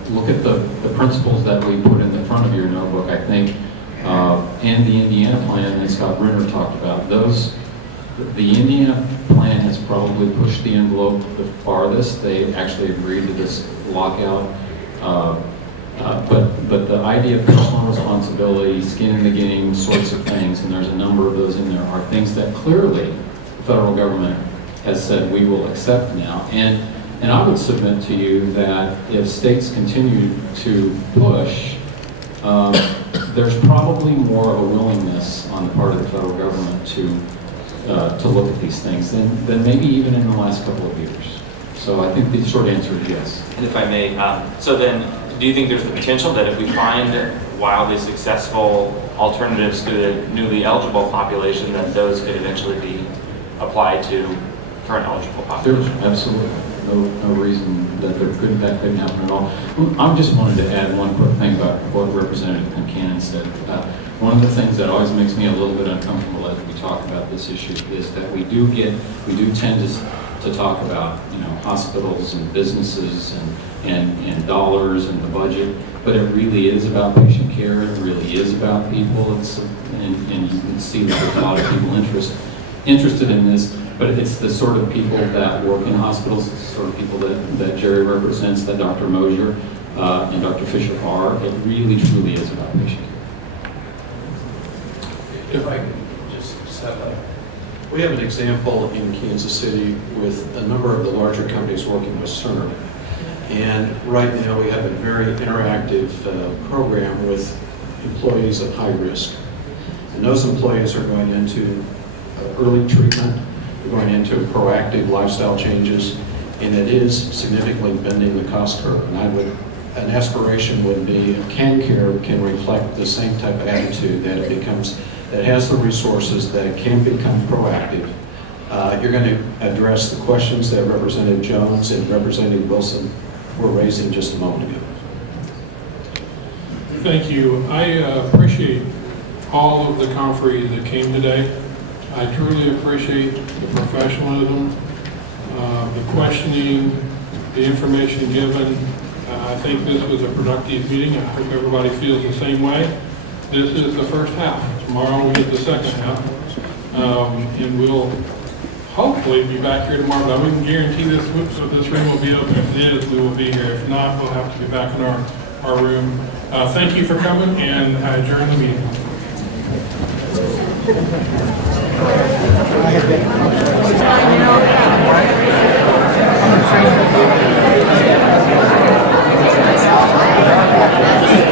look at the principles that we put in the front of your notebook, I think, and the Indiana plan that Scott Brenner talked about. The Indiana plan has probably pushed the envelope the farthest. They actually agreed to this lockout. But the idea of personal responsibility, skin in the game sorts of things, and there's a number of those in there, are things that clearly the federal government has said we will accept now. And I would submit to you that if states continue to push, there's probably more of a willingness on the part of the federal government to look at these things than maybe even in the last couple of years. So I think the short answer is yes. And if I may, so then, do you think there's the potential that if we find wildly successful alternatives to the newly eligible population, that those could eventually be applied to current eligible population? There's absolutely no reason that that couldn't happen at all. I just wanted to add one quick thing about what Representative Concanon said. One of the things that always makes me a little bit uncomfortable as we talk about this issue is that we do tend to talk about, hospitals and businesses and dollars and the budget, but it really is about patient care. It really is about people. And you can see that there's a lot of people interested in this, but it's the sort of people that work in hospitals, it's the sort of people that Jerry represents, that Dr. Mosier and Dr. Fisher are. It really, truly is about patient care. If I can just step up. We have an example in Kansas City with a number of the larger companies working with Cerner. And right now, we have a very interactive program with employees of high risk. And those employees are going into early treatment, they're going into proactive lifestyle changes, and it is significantly bending the cost curve. And an aspiration would be if KanCare can reflect the same type of attitude, that it has the resources, that it can become proactive. You're going to address the questions that Representative Jones and Representative Wilson were raising just a moment ago. Thank you. I appreciate all of the conferees that came today. I truly appreciate the professionalism, the questioning, the information given. I think this was a productive meeting. I hope everybody feels the same way. This is the first half. Tomorrow we get the second half. And we'll hopefully be back here tomorrow, but we can guarantee this room will be open. If it is, we will be here. If not, we'll have to be back in our room. Thank you for coming, and I adjourn the meeting. I